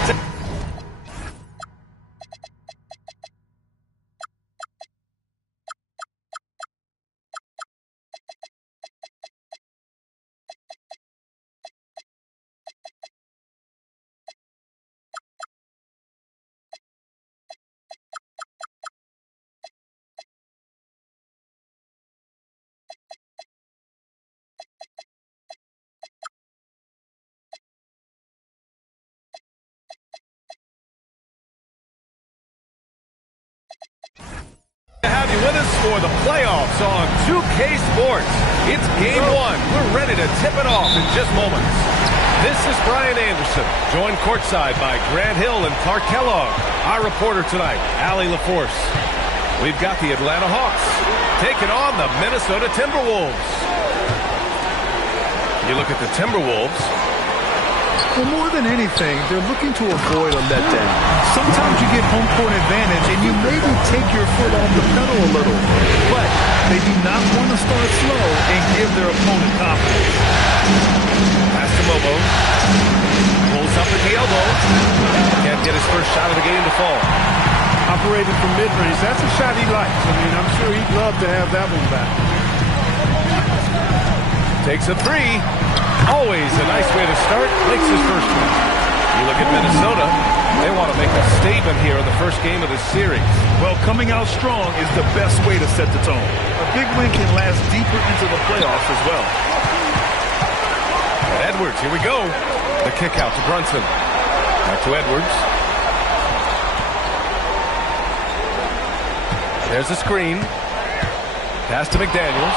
Lights. Have you with us for the playoffs on 2K Sports. It's game one. We're ready to tip it off in just moments. This is Brian Anderson, joined courtside by Grant Hill and Clark Kellogg. Our reporter tonight, Allie LaForce. We've got the Atlanta Hawks taking on the Minnesota Timberwolves. You look at the Timberwolves. Well, more than anything, they're looking to avoid a letdown. Sometimes you get home court advantage and you maybe take your foot off the pedal a little, but they do not want to start slow and give their opponent confidence. Pass to Mobo. Pulls up at the elbow. Can't get his first shot of the game to fall. Operating from mid-range, that's a shot he likes. I mean, I'm sure he'd love to have that one back. Takes a three. Always a nice way to start. Makes his first one. You look at Minnesota. They want to make a statement here in the first game of the series. Well, coming out strong is the best way to set the tone. A big win can last deeper into the playoffs as well. And Edwards, here we go. The kick out to Brunson. Back to Edwards. There's the screen. Pass to McDaniels.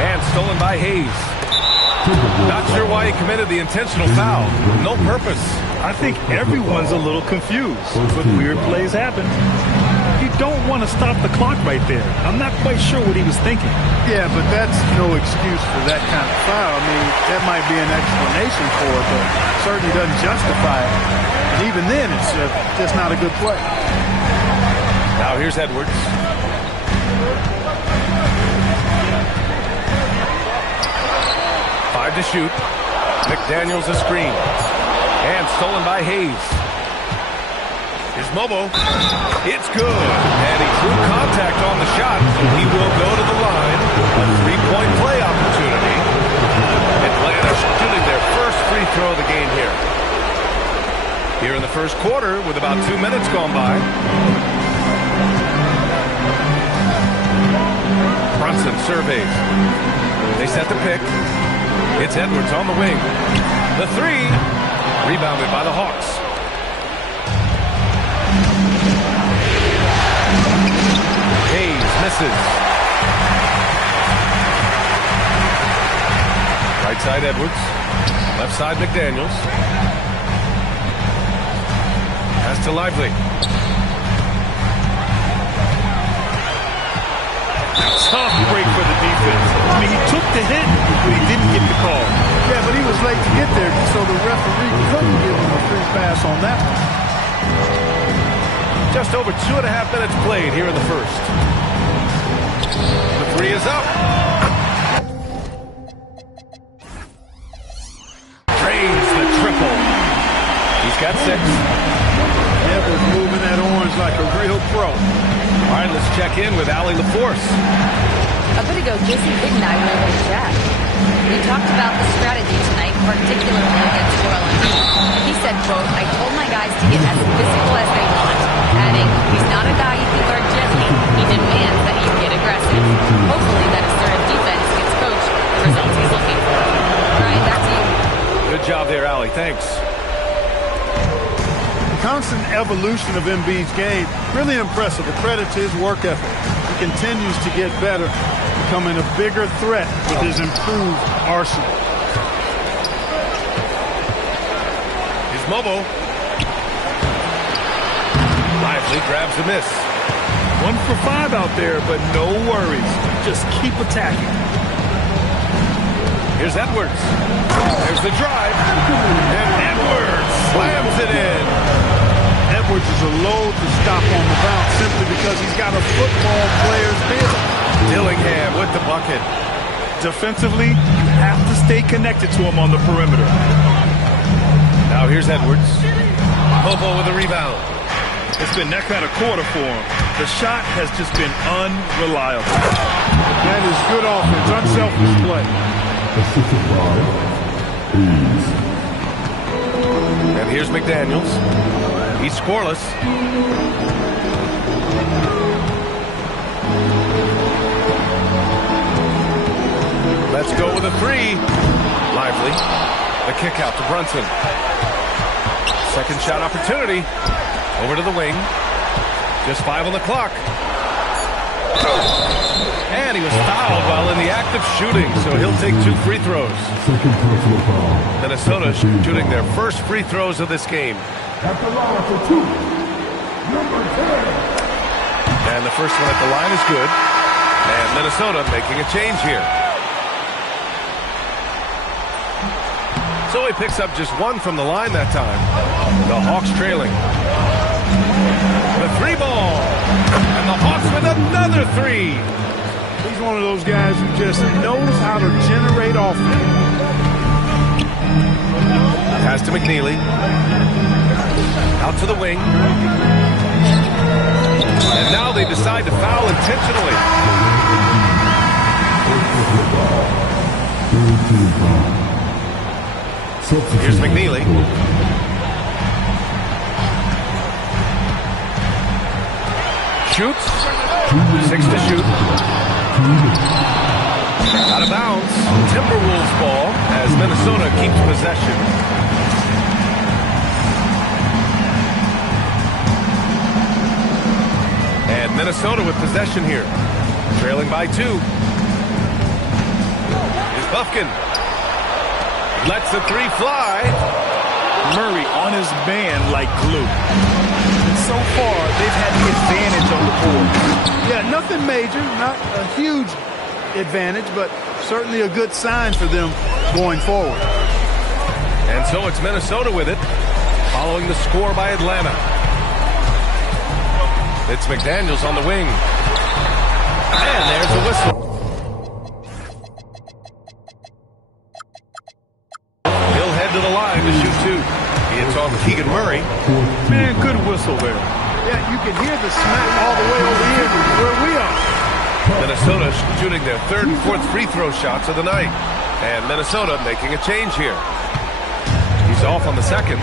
And stolen by Hayes. Not sure why he committed the intentional foul. No purpose. I think everyone's a little confused, but weird plays happen. You don't want to stop the clock right there. I'm not quite sure what he was thinking. Yeah, but that's no excuse for that kind of foul. I mean, that might be an explanation for it, but certainly doesn't justify it. And even then, it's just not a good play. Now here's Edwards. To shoot. McDaniels a screen. And stolen by Hayes. Here's Mobo. It's good. And he drew contact on the shot. He will go to the line. A three-point play opportunity. Atlanta shooting their first free throw of the game here. Here in the first quarter with about 2 minutes gone by. Brunson surveys. They set the pick. It's Edwards on the wing. The three. Rebounded by the Hawks. Hayes misses. Right side Edwards. Left side McDaniels. Pass to Lively. Tough break for the defense. I mean, he took the hit, but he didn't get the call. Yeah, but he was late to get there, so the referee couldn't give him a free pass on that one. Just over 2.5 minutes played here in the first. The three is up. Drains the triple. He's got 6. Edwards moving that orange like a real pro. All right, let's check in with Allie LaForce. A bit ago, Jason Big and I were able to chat. We talked about the strategy tonight, particularly against Joel Embiid. He said, quote, I told my guys to get as physical as they want, adding, he's not a guy you can guard gently. He demands that you get aggressive. Hopefully that assertive defense gets coached the results he's looking for. Brian, back to you. Good job there, Allie. Thanks. Constant evolution of Embiid's game, really impressive. A credit to his work ethic. He continues to get better, becoming a bigger threat with his improved arsenal. Here's Mobo. Lively grabs a miss. 1 for 5 out there, but no worries. Just keep attacking. Here's Edwards. There's the drive. And Edwards slams it in. Edwards is a load to stop on the bounce simply because he's got a football player's feel. Dillingham with the bucket. Defensively, you have to stay connected to him on the perimeter. Now here's Edwards. Bobo with the rebound. It's been that kind of quarter for him. The shot has just been unreliable. That is good offense, unselfish play. And here's McDaniels. He's scoreless. Let's go with a three. Lively. The kick out to Brunson. Second shot opportunity. Over to the wing. Just 5 on the clock. And he was fouled while in the act of shooting, so he'll take 2 free throws. Minnesota shooting their first free throws of this game. At the line for 2, number 10. And the first one at the line is good. And Minnesota making a change here. So he picks up just 1 from the line that time. The Hawks trailing. The 3 ball. And the Hawks with another 3. He's one of those guys who just knows how to generate offense. Pass to McNeely. Out to the wing. And now they decide to foul intentionally. Here's McNeely. Shoots. 6 to shoot. Out of bounds. Timberwolves ball as Minnesota keeps possession. And Minnesota with possession here. Trailing by 2. Is Buffkin. Lets the 3 fly. Murray on his man like glue. And so far, they've had the advantage on the board. Yeah, nothing major, not a huge advantage, but certainly a good sign for them going forward. And so it's Minnesota with it, following the score by Atlanta. It's McDaniels on the wing. And there's a whistle. He'll head to the line to shoot 2. It's on Keegan Murray. Man, good whistle there. Yeah, you can hear the smack all the way over here where we are. Minnesota shooting their 3rd and 4th free throw shots of the night. And Minnesota making a change here. He's off on the 2nd.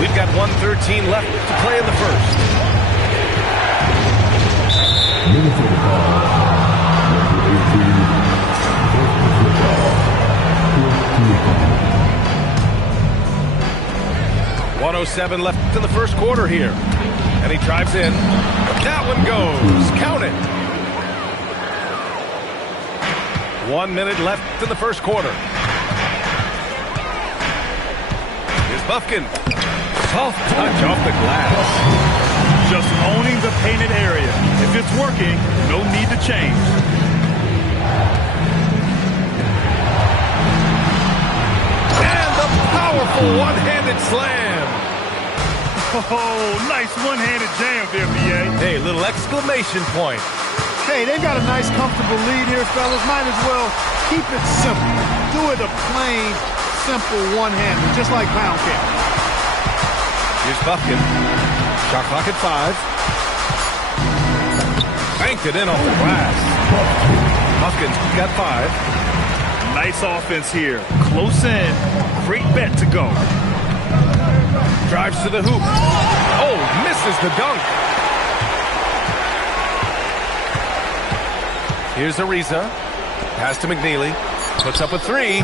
We've got 1:13 left to play in the 1st. Minnesota ball. Number 1:07 left in the 1st quarter here. And he drives in. That one goes. Count it. 1 minute left in the 1st quarter. Here's Buffkin. Soft touch off the glass. Just owning the painted area. If it's working, no need to change. And the powerful one-handed slam. Oh, nice one-handed jam there, BA. Hey, little exclamation point. Hey, they've got a nice, comfortable lead here, fellas. Might as well keep it simple. Do it a plain, simple one-hander, just like pound cake. Here's Buffkin. Shot clock at 5. Banked it in off the glass. Buffkin's got 5. Nice offense here. Close in. Great bet to go. Drives to the hoop. Oh, misses the dunk. Here's Ariza. Pass to McNeely. Puts up a 3.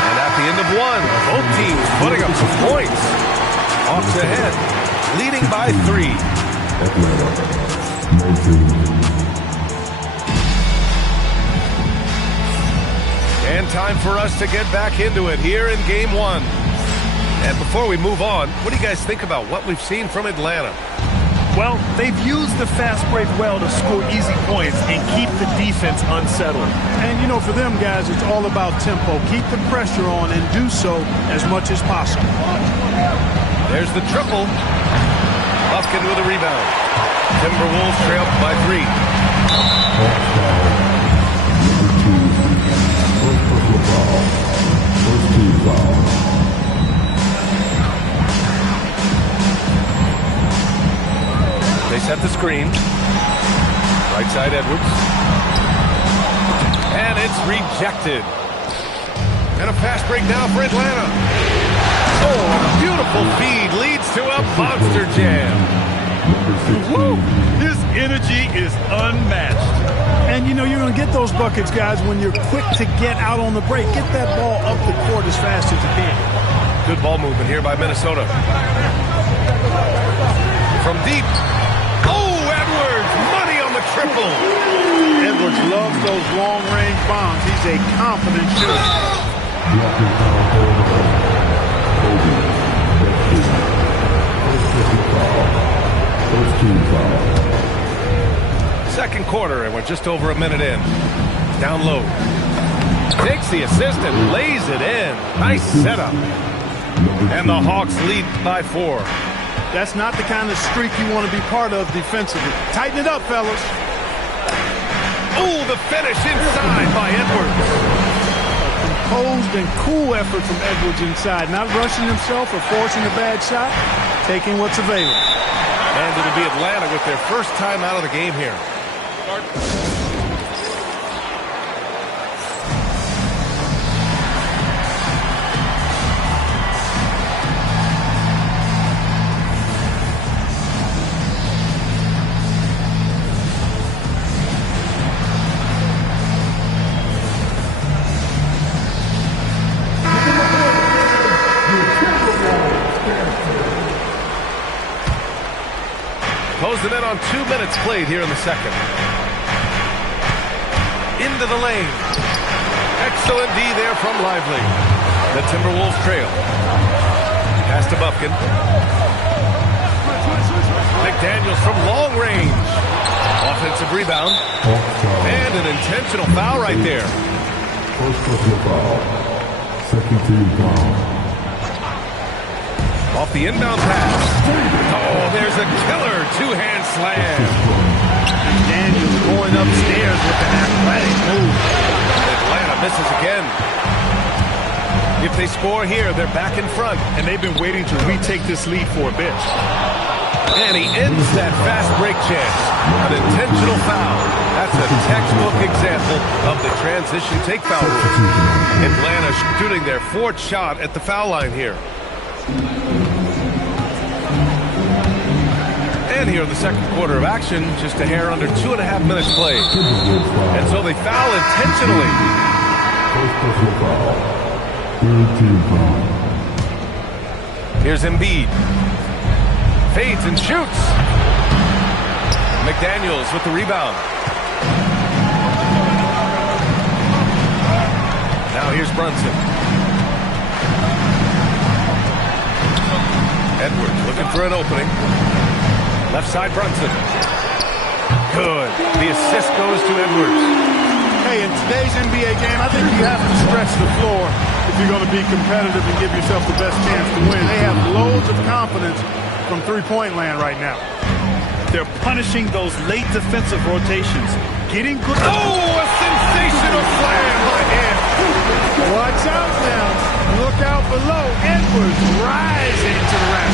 And at the end of 1, both teams putting up some points. Hawks ahead, leading by 3. And time for us to get back into it here in Game 1. And before we move on, what do you guys think about what we've seen from Atlanta? Well, they've used the fast break well to score easy points and keep the defense unsettled. And, you know, for them guys, it's all about tempo. Keep the pressure on and do so as much as possible. There's the triple. Buffkin with a rebound. Timberwolves trail by 3. set the screen. Right side Edwards. And it's rejected. And a fast break now for Atlanta. Oh, a beautiful feed leads to a monster jam. Woo! His energy is unmatched. And, you know, you're going to get those buckets, guys, when you're quick to get out on the break. Get that ball up the court as fast as you can. Good ball movement here by Minnesota. From deep. Oh, Edwards! Money on the triple. Edwards loves those long-range bombs. He's a confident shooter. Second quarter, and we're just over a minute in. Down low. Takes the assist and lays it in. Nice setup. And the Hawks lead by 4. That's not the kind of streak you want to be part of defensively. Tighten it up, fellas. Oh, the finish inside by Edwards. Composed and cool effort from Edwards inside. Not rushing himself or forcing a bad shot. Taking what's available. And it'll be Atlanta with their first time out of the game here. Closing in on 2 minutes played here in the second. Into the lane. Excellent D there from Lively. The Timberwolves trail. Pass to Bufkin. McDaniels from long range. Offensive rebound. And an intentional foul right there. First personal foul. Second team foul. Off the inbound pass. Oh, there's a killer two-hand slam. Daniels going upstairs with an athletic move. Atlanta misses again. If they score here, they're back in front. And they've been waiting to retake this lead for a bit. And he ends that fast break chance. An intentional foul. That's a textbook example of the transition take foul rule. Atlanta shooting their 4th shot at the foul line here. And here in the second quarter of action, just a hair under 2.5 minutes played. And so they foul intentionally. First personal foul. Third team foul. Here's Embiid. Fades and shoots. McDaniels with the rebound. Now here's Brunson. Edwards looking for an opening. Left side Brunson. Good. The assist goes to Edwards. Hey, in today's NBA game, I think you have to stretch the floor if you're going to be competitive and give yourself the best chance to win. They have loads of confidence from three-point land right now. They're punishing those late defensive rotations. Getting good. Oh, a sensational slam by him. Watch out now. Look out below. Edwards rising to the rack.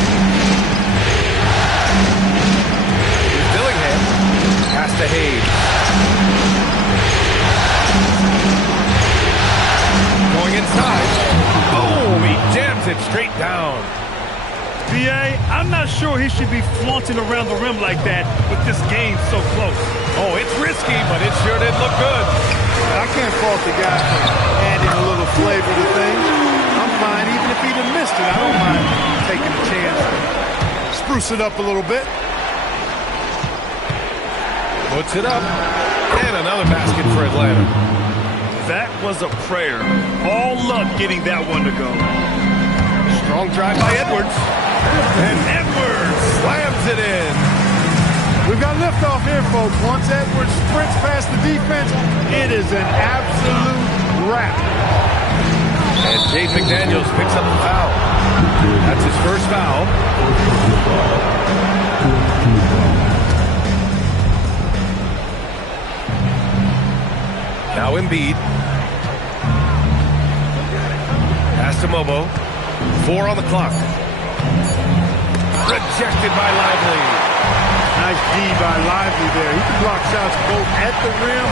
Dillingham. Pass to Hayes. Going inside. Boom! He jams it straight down. B.A., I'm not sure he should be flaunting around the rim like that with this game so close. Oh, it's risky, but it sure did look good. I can't fault the guy for adding a little flavor to things. I'm fine, even if he'd have missed it. I don't mind taking a chance to spruce it up a little bit. Puts it up. And another basket for Atlanta. That was a prayer. All luck getting that one to go. Strong drive by Edwards. And Edwards slams it in. We've got liftoff here, folks. Once Edwards sprints past the defense, it is an absolute wrap. And Jade McDaniels picks up the foul. That's his first foul. Now Embiid. Pass to Mobo. 4 on the clock. Rejected by Lively. Nice D by Lively there. He can block shots both at the rim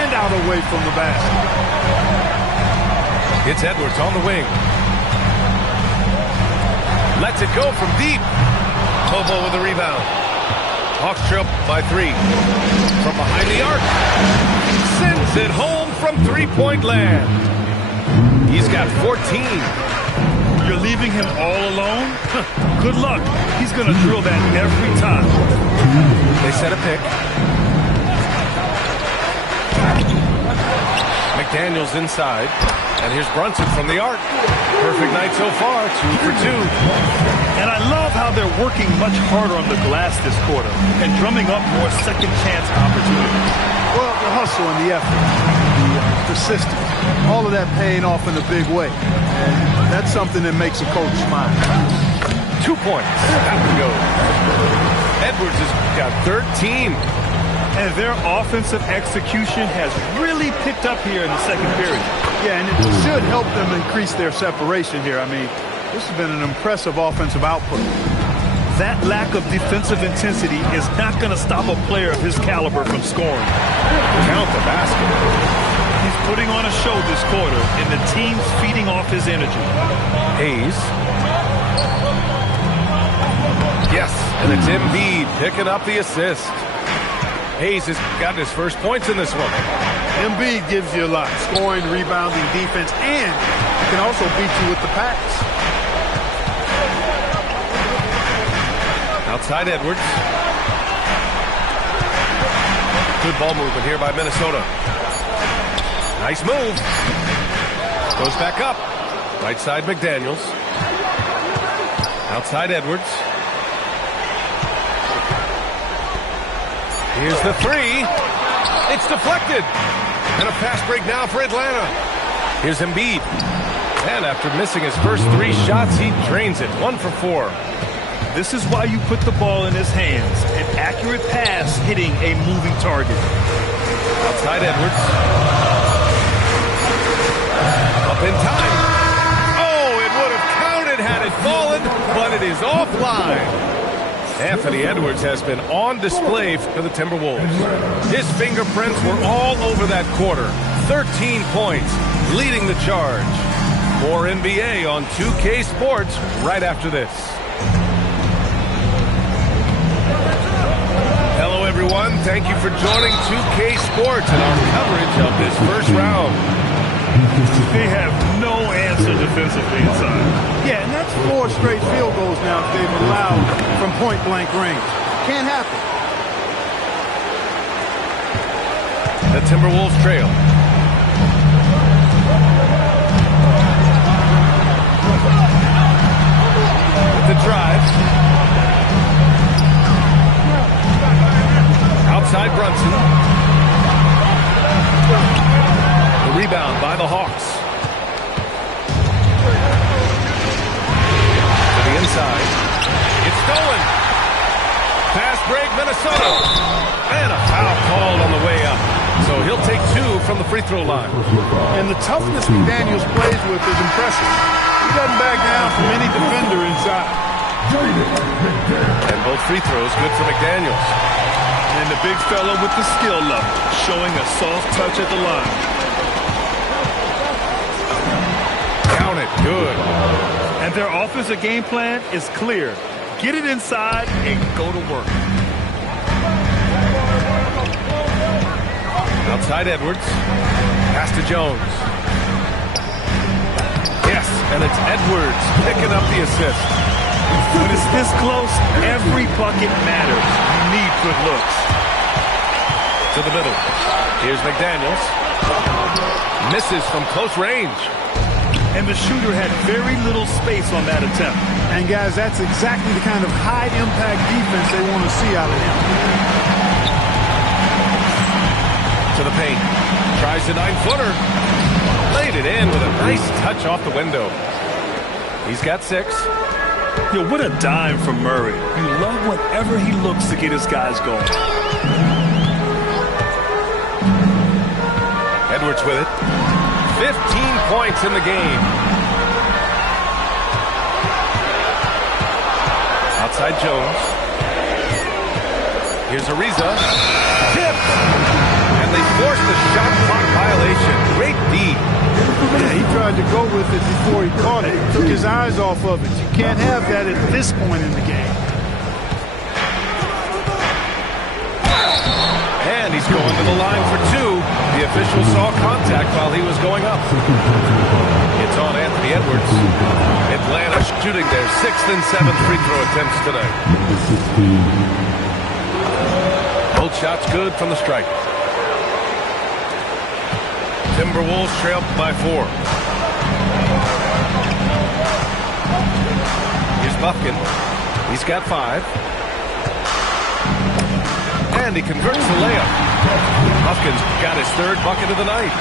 and out away from the basket. It's Edwards on the wing. Lets it go from deep. Bobo with the rebound. Hawks trail by 3. From behind the arc. Sends it home from three-point land. He's got 14. You're leaving him all alone? Good luck. He's going to drill that every time. They set a pick. McDaniels inside. And here's Brunson from the arc. Perfect night so far, 2 for 2. And I love how they're working much harder on the glass this quarter and drumming up more second chance opportunities. Well, the hustle and the effort, the persistence, all of that paying off in a big way. And that's something that makes a coach smile. 2 points. That one goes. Edwards has got 13. And their offensive execution has really picked up here in the second period. Yeah, and it should help them increase their separation here. I mean, this has been an impressive offensive output. That lack of defensive intensity is not going to stop a player of his caliber from scoring. Count the basket. He's putting on a show this quarter, and the team's feeding off his energy. Hayes. Yes, and it's Embiid picking up the assist. Hayes has got his first points in this one. Embiid gives you a lot. Scoring, rebounding, defense, and can also beat you with the pass. Outside Edwards. Good ball movement here by Minnesota. Nice move. Goes back up. Right side McDaniels. Outside Edwards. Here's the 3. It's deflected. And a fast break now for Atlanta. Here's Embiid. And after missing his first 3 shots, he drains it. 1 for 4. This is why you put the ball in his hands. An accurate pass hitting a moving target. Outside Edwards. Up in time. Oh, it would have counted had it fallen, but it is offline. Anthony Edwards has been on display for the Timberwolves. His fingerprints were all over that quarter. 13 points, leading the charge. More NBA on 2K Sports right after this. Hello, everyone. Thank you for joining 2K Sports and our coverage of this first round. They have no answer defensively inside. Yeah, and that's 4 straight field goals now that they've allowed from point-blank range. Can't happen. The Timberwolves trail. With the drive. Outside Brunson. The rebound by the Hawks. To the inside. It's stolen. Fast break, Minnesota. And a foul called on the way up. So he'll take 2 from the free throw line. And the toughness McDaniels plays with is impressive. He doesn't back down from any defender inside. And both free throws good for McDaniels. And the big fella with the skill level, showing a soft touch at the line. Count it. Good. And their offensive game plan is clear. Get it inside and go to work. Outside Edwards. Pass to Jones. Yes, and it's Edwards picking up the assist. When it's this close, every bucket matters. You need good looks. To the middle. Here's McDaniels. Misses from close range. And the shooter had very little space on that attempt. And guys, that's exactly the kind of high-impact defense they want to see out of him. To the paint. Tries a 9-footer. Laid it in with a nice touch off the window. He's got 6. Yo, what a dime from Murray. You love whenever he looks to get his guys going. Edwards with it. 15 points in the game. Outside Jones. Here's Ariza. Tipped. And they forced the shot clock violation. Great D. Yeah, he tried to go with it before he caught it. Took his eyes off of it. You can't have that at this point in the game. And he's going to the line for two. The official saw contact while he was going up. It's on Anthony Edwards. Atlanta shooting their 6th and 7th free throw attempts tonight. Both shots good from the stripe. Timberwolves trail by 4. Here's Buffkin. He's got 5. And he converts the layup. Buffkin's got his 3rd bucket of the night.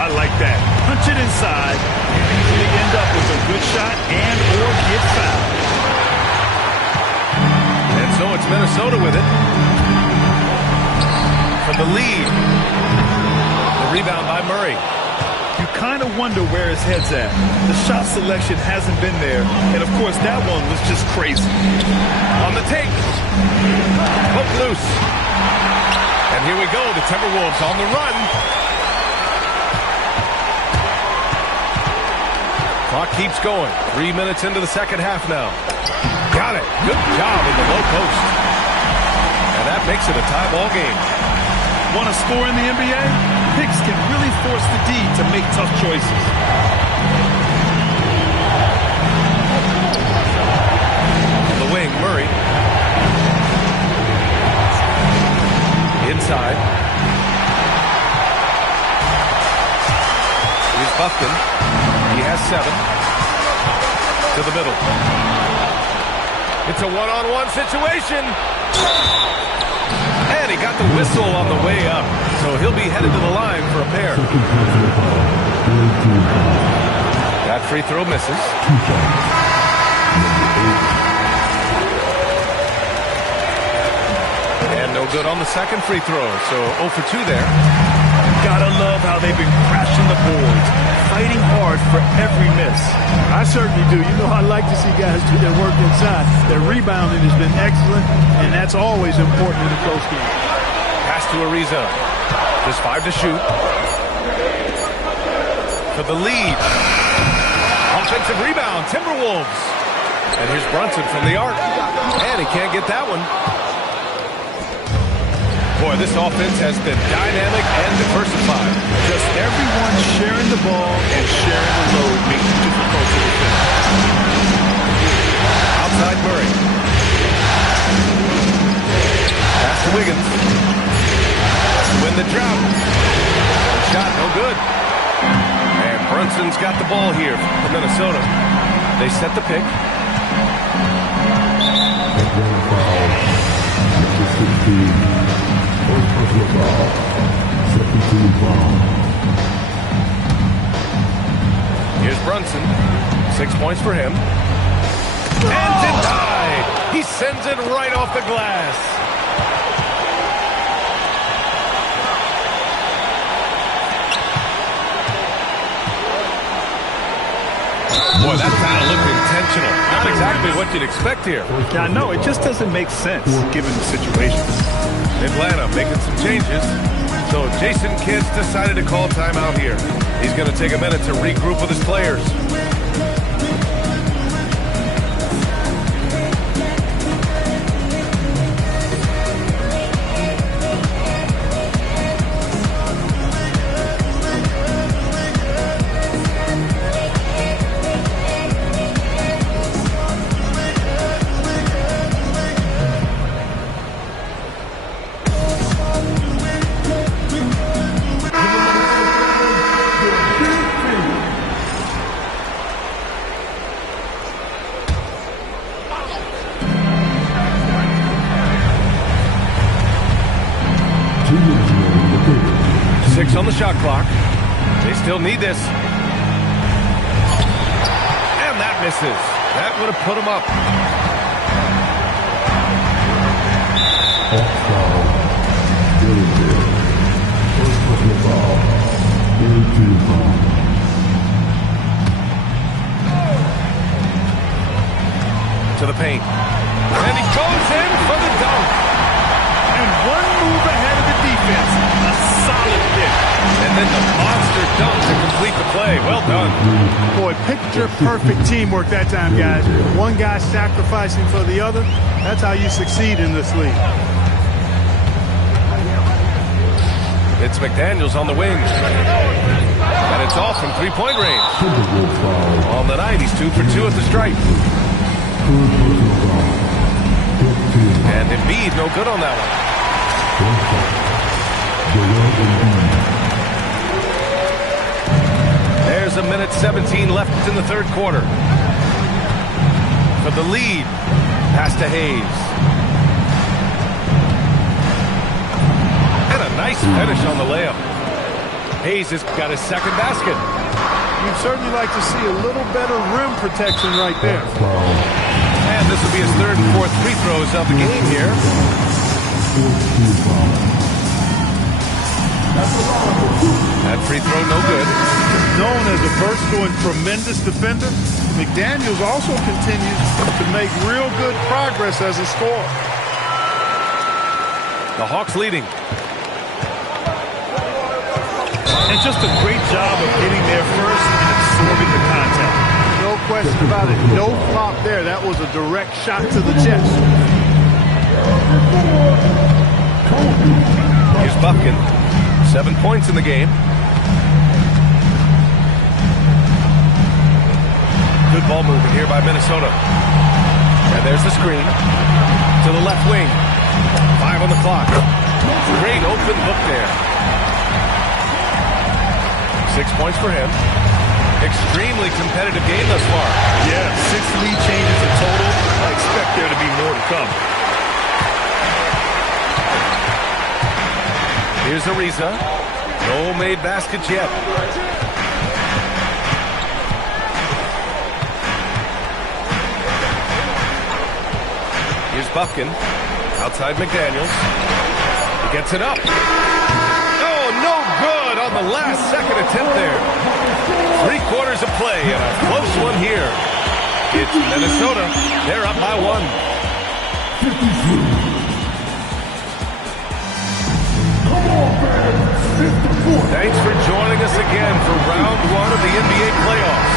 I like that. Punch it inside. You usually end up with a good shot and or get fouled. And so it's Minnesota with it. For the lead. The rebound by Murray. You kind of wonder where his head's at. The shot selection hasn't been there. And, of course, that one was just crazy. On the take. Hook loose. And here we go. The Timberwolves on the run. Clock keeps going. 3 minutes into the second half now. Got it. Good job in the low post. And that makes it a tie ball game. Want to score in the NBA? Picks can really force the D to make tough choices. On the wing, Murray. Inside. Here's Buffkin. He has 7. To the middle. It's a one-on-one situation. And he got the whistle on the way up. So he'll be headed to the line for a pair. That free throw misses. And no good on the second free throw. So 0 for 2 there. Gotta love how they've been crashing the boards, fighting hard for every miss. I certainly do. You know, I like to see guys do their work inside. Their rebounding has been excellent, and that's always important in a close game. Pass to Ariza. Just 5 to shoot. For the lead. Offensive rebound, Timberwolves. And here's Brunson from the arc. And he can't get that one. Boy, this offense has been dynamic and diversified. Just everyone sharing the ball and sharing the load makes it difficult to defend. Outside Murray. Pass to Wiggins. Win the drought. Shot no good. And Brunson's got the ball here for Minnesota. They set the pick. Here's Brunson. 6 points for him. And denied. He sends it right off the glass. Boy, that foul looked intentional. Not exactly what you'd expect here. Yeah, no, it just doesn't make sense given the situation. Atlanta making some changes. So Jason Kidd's decided to call timeout here. He's going to take a minute to regroup with his players. On the shot clock. They still need this. And that misses. That would have put them up. To the paint. And he goes in for the dunk. good pick. And then the monster dunk to complete the play. Well done. Boy, picture-perfect teamwork that time, guys. One guy sacrificing for the other. That's how you succeed in this league. It's McDaniels on the wing. And it's off from three-point range. On the night, he's 2 for 2 at the stripe. And Embiid, no good on that one. There's a minute 17 left in the third quarter. For the lead, pass to Hayes. And a nice finish on the layup. Hayes has got his second basket. You'd certainly like to see a little better rim protection right there. And this will be his third and fourth free throws of the game here. That free throw no good. Known as a versatile and tremendous defender, McDaniels also continues to make real good progress as a scorer. The Hawks leading. And just a great job of getting there first and absorbing the contact. No question about it. No flop there. That was a direct shot to the chest. Here's Buffkin. 7 points in the game. Good ball movement here by Minnesota. And there's the screen. To the left wing. 5 on the clock. Great open look there. 6 points for him. Extremely competitive game thus far. Yeah, 6 lead changes in total. I expect there to be more to come. Here's Ariza. No made baskets yet. Here's Buffkin. Outside McDaniels. He gets it up. Oh, no good on the last second attempt there. 3 quarters of play and a close one here. It's Minnesota. They're up by 1. 53. Come on, man. 54. Thanks for joining us again for round 1 of the NBA playoffs.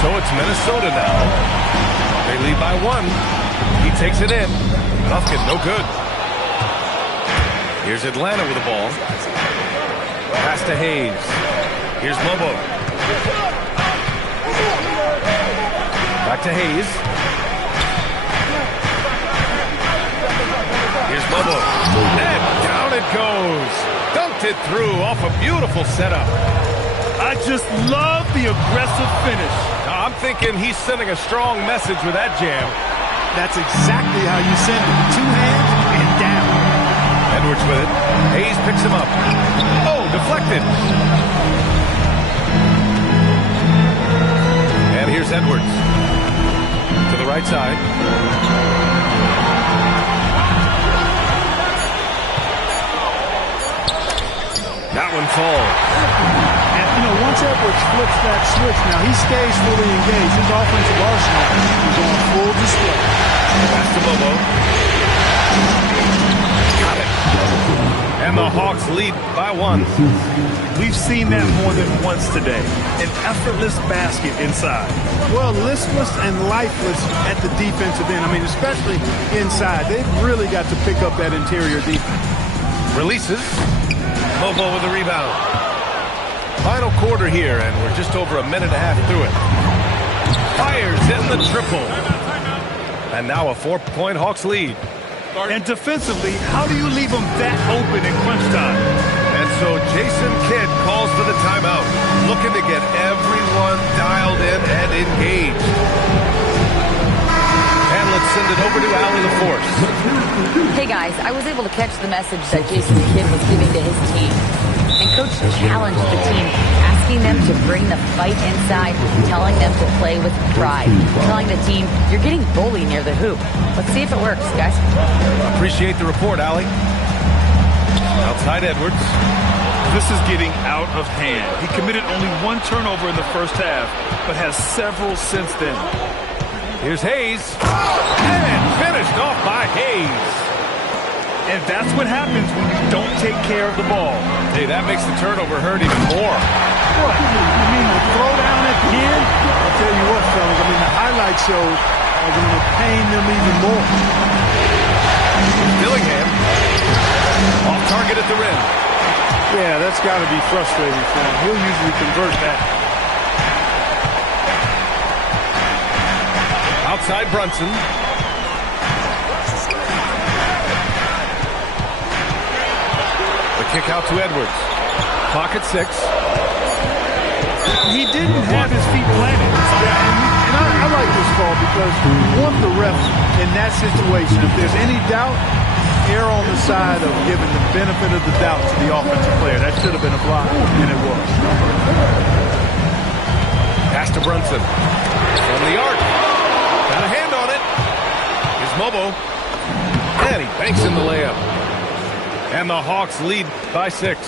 So it's Minnesota now. They lead by 1. He takes it in. Buffkin, no good. Here's Atlanta with the ball. Pass to Hayes. Here's Mobo. Back to Hayes. Here's Mobo. And down it goes. Dunked it through off a beautiful setup. I just love the aggressive finish. Now, I'm thinking he's sending a strong message with that jam. That's exactly how you send it. 2 hands and down. Edwards with it. Hayes picks him up. Oh, deflected. And here's Edwards. To the right side. That one falls. And, you know, once Edwards flips that switch, now he stays fully engaged. His offensive arsenal is on full display. Pass to Bobo. Got it. And the Hawks lead by 1. We've seen that more than once today. An effortless basket inside. Well, listless and lifeless at the defensive end. I mean, especially inside. They've really got to pick up that interior defense. Releases. Bobo with the rebound. Final quarter here, and we're just over a minute and a half through it. Fires in the triple. And now a 4-point Hawks lead. And defensively, how do you leave them that open in crunch time? And so Jason Kidd calls for the timeout, looking to get everyone dialed in and engaged. And let's send it over to Allie LaForce. Hey guys, I was able to catch the message that Jason Kidd was giving to his team. And Coach challenged the team, asking them to bring the fight inside, telling them to play with pride, telling the team, you're getting bullied near the hoop. Let's see if it works, guys. Appreciate the report, Allie. Outside Edwards. This is getting out of hand. He committed only 1 turnover in the first half, but has several since then. Here's Hayes. And finished off by Hayes. And that's what happens when you don't take care of the ball. Hey, that makes the turnover hurt even more. What? You mean the throw down at the end? I'll tell you what, fellas. I mean, the highlight shows are going to pain them even more. Dillingham. Off target at the rim. Yeah, that's got to be frustrating for him. He'll usually convert that. Outside Brunson. The kick out to Edwards. Clock at 6. He didn't have his feet planted. Yeah, and I like this call because you want the refs in that situation. If there's any doubt, err on the side of giving the benefit of the doubt to the offensive player. That should have been a block, and it was. Pass to Brunson. From the arc. Got a hand on it. Here's Mobo. And he banks in the layup. And the Hawks lead by 6.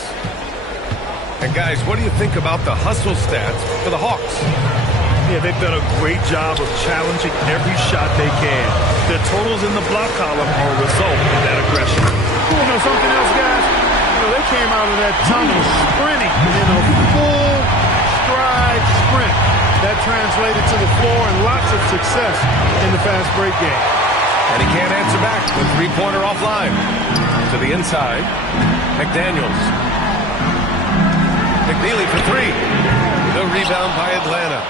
And guys, what do you think about the hustle stats for the Hawks? Yeah, they've done a great job of challenging every shot they can. Their totals in the block column are a result of that aggression. You know something else, guys? You know, they came out of that tunnel sprinting in a full stride sprint. That translated to the floor and lots of success in the fast break game. And he can't answer back with three-pointer offline. To the inside, McDaniels. McNeely for 3. The rebound by Atlanta.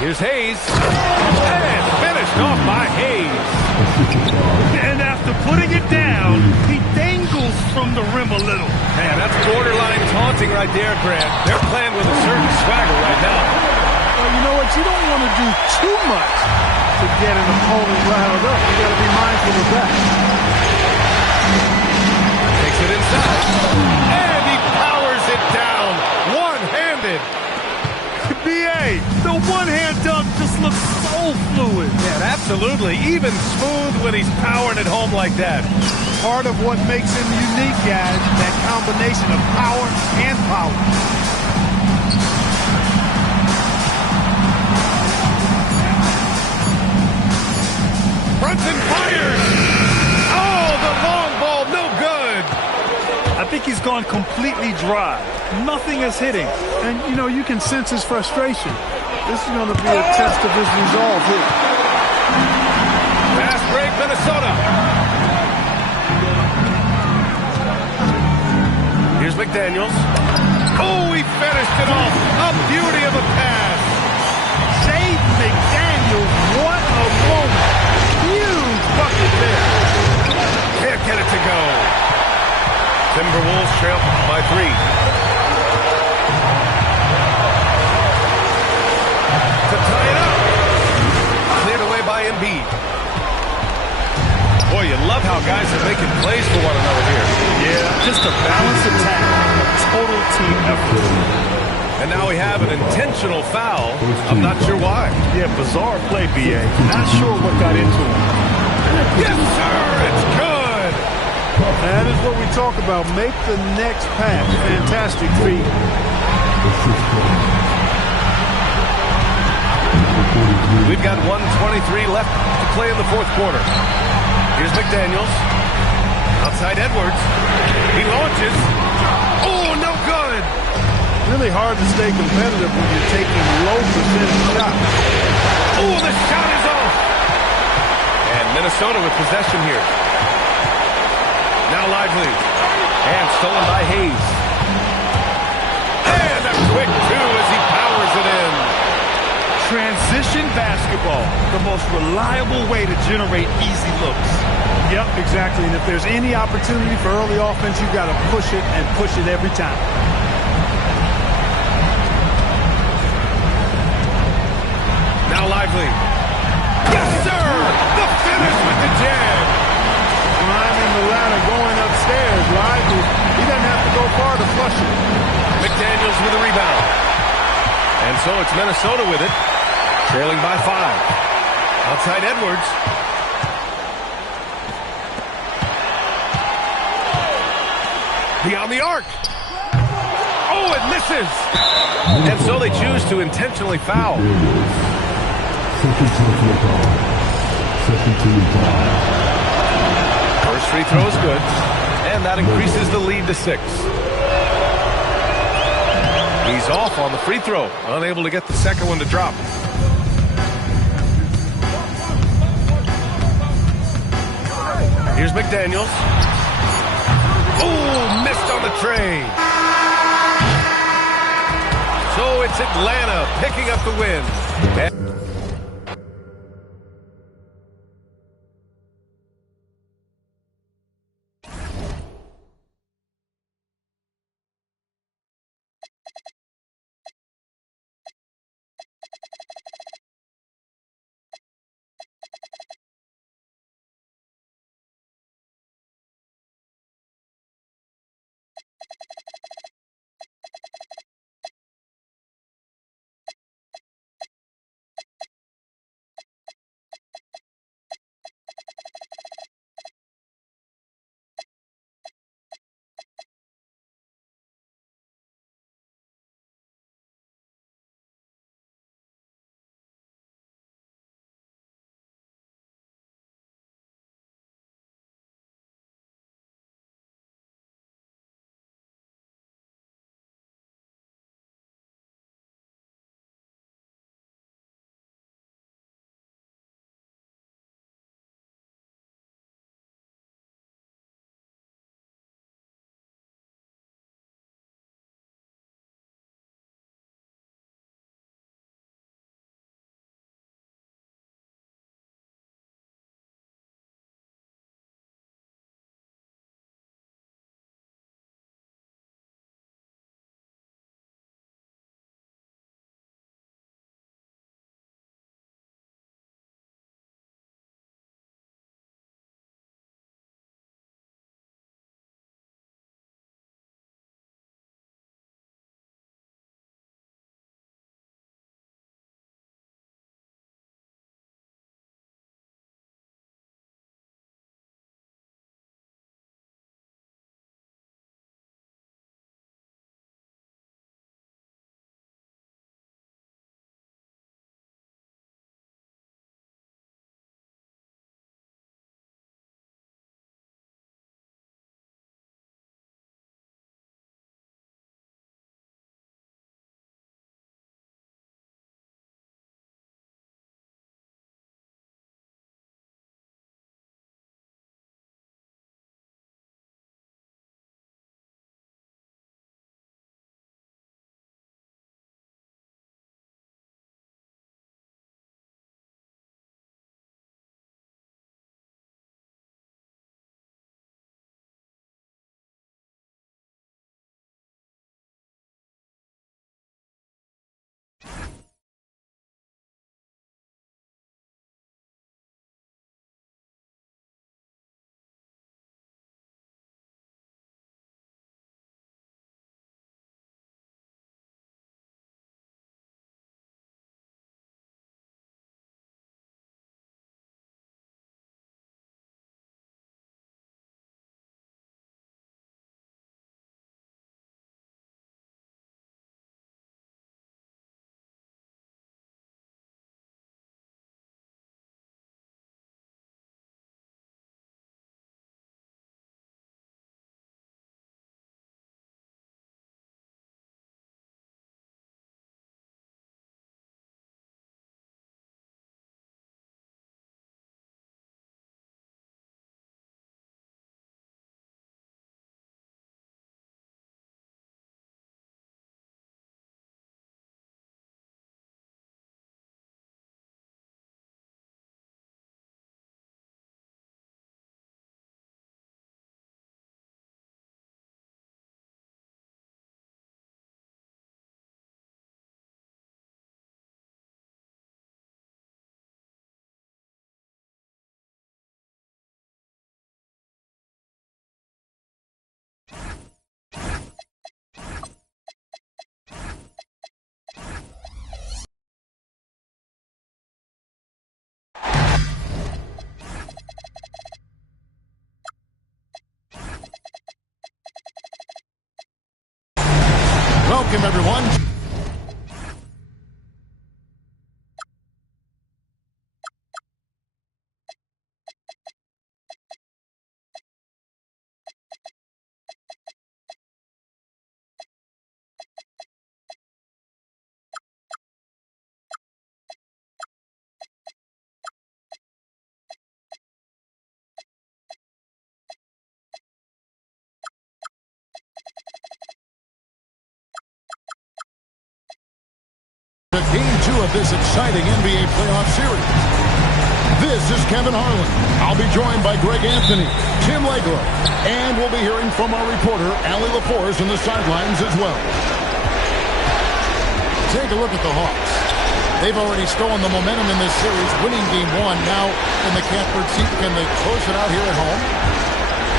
Here's Hayes. And finished off by Hayes. And after putting it down, he dangles from the rim a little. Man, that's borderline taunting right there, Grant. They're playing with a certain swagger right now. Well, you know what? You don't want to do too much to get an opponent riled up. You got to be mindful of that. Takes it inside. And he powers it down. One-handed. B.A., the one-hand dunk just looks so fluid. Yeah, absolutely. Even smooth when he's powering it home like that. Part of what makes him unique, guys, that combination of power and power. Brunson fires. Oh, the long ball, no good. I think he's gone completely dry. Nothing is hitting. And, you know, you can sense his frustration. This is going to be a test of his resolve here. Fast break, Minnesota. Here's McDaniels. Oh, he finished it off. A beauty of a pass. Save McDaniels. What a moment. Huge bucket there. Can't get it to go. Timberwolves trail by 3. To tie it up. Cleared away by Embiid. Boy, you love how guys are making plays for one another here. Yeah, just a balanced attack. A total team effort. And now we have an intentional foul. I'm not sure why. Yeah, bizarre play, B.A. Not sure what got into him. Yes, sir. It's good. That is what we talk about. Make the next pass. Fantastic feat. We've got 1:23 left to play in the fourth quarter. Here's McDaniels. Outside Edwards. He launches. Oh, no good. Really hard to stay competitive when you're taking low percentage shots. Oh, the shot is off. And Minnesota with possession here. Now Lively. And stolen by Hayes. And a quick 2 as he powers it in. Transition basketball, the most reliable way to generate easy looks. Yep, exactly. And if there's any opportunity for early offense, you've got to push it and push it every time. Now Lively. Yes, sir! The finish with the jam. Climbing the ladder, going upstairs. Lively, he doesn't have to go far to flush it. McDaniels with a rebound. And so it's Minnesota with it, trailing by 5. Outside Edwards. Beyond the arc. Oh, it misses. And so they choose to intentionally foul. First free throw is good, and that increases the lead to 6. He's off on the free throw, unable to get the second one to drop. Here's McDaniels. Oh, missed on the tray. So it's Atlanta picking up the win. Welcome, everyone. 2 of this exciting NBA playoff series. This is Kevin Harlan. I'll be joined by Greg Anthony, Tim Legler, and we'll be hearing from our reporter, Allie LaForce, on the sidelines as well. Take a look at the Hawks. They've already stolen the momentum in this series, winning game 1. Now in the catbird seat, can they close it out here at home?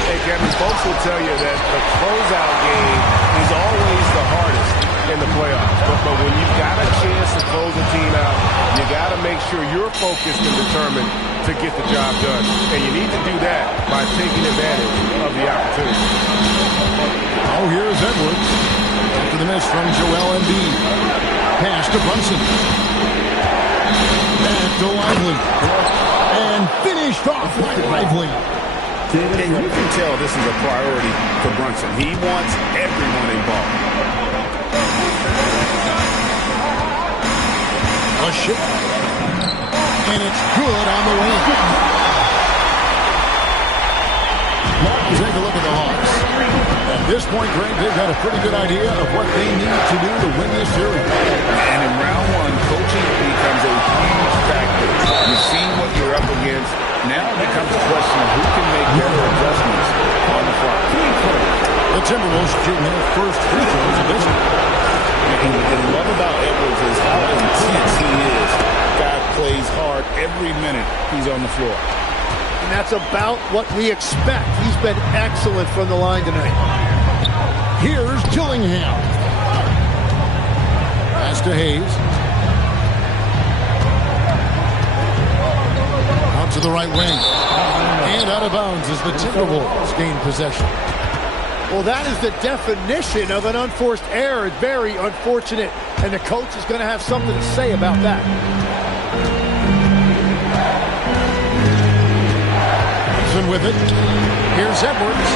Hey, Kevin, folks will tell you that the closeout game is always the hardest in the playoffs. But when you've got a chance to close a team out, you got to make sure you're focused and determined to get the job done. And you need to do that by taking advantage of the opportunity. Oh, here's Edwards. After the miss from Joel Embiid. Pass to Brunson. Back to Lively. And finished off by Lively. And you can tell this is a priority for Brunson. He wants everyone involved. A shot. And it's good on the way. Take a look at the Hawks. At this point, Greg, they've got a pretty good idea of what they need to do to win this series. And in round 1, coaching becomes a huge factor. You've seen what you're up against. Now it becomes a question of who can make better adjustments on the fly. The Timberwolves shooting their first free throws of this one. And what I love about Edwards is how intense he is. Guy plays hard every minute he's on the floor. And that's about what we expect. He's been excellent from the line tonight. Here's Dillingham. Pass to Hayes. Out to the right wing. And out of bounds as the Timberwolves gain possession. Well, that is the definition of an unforced error. Very unfortunate. And the coach is going to have something to say about that. With it. Here's Edwards.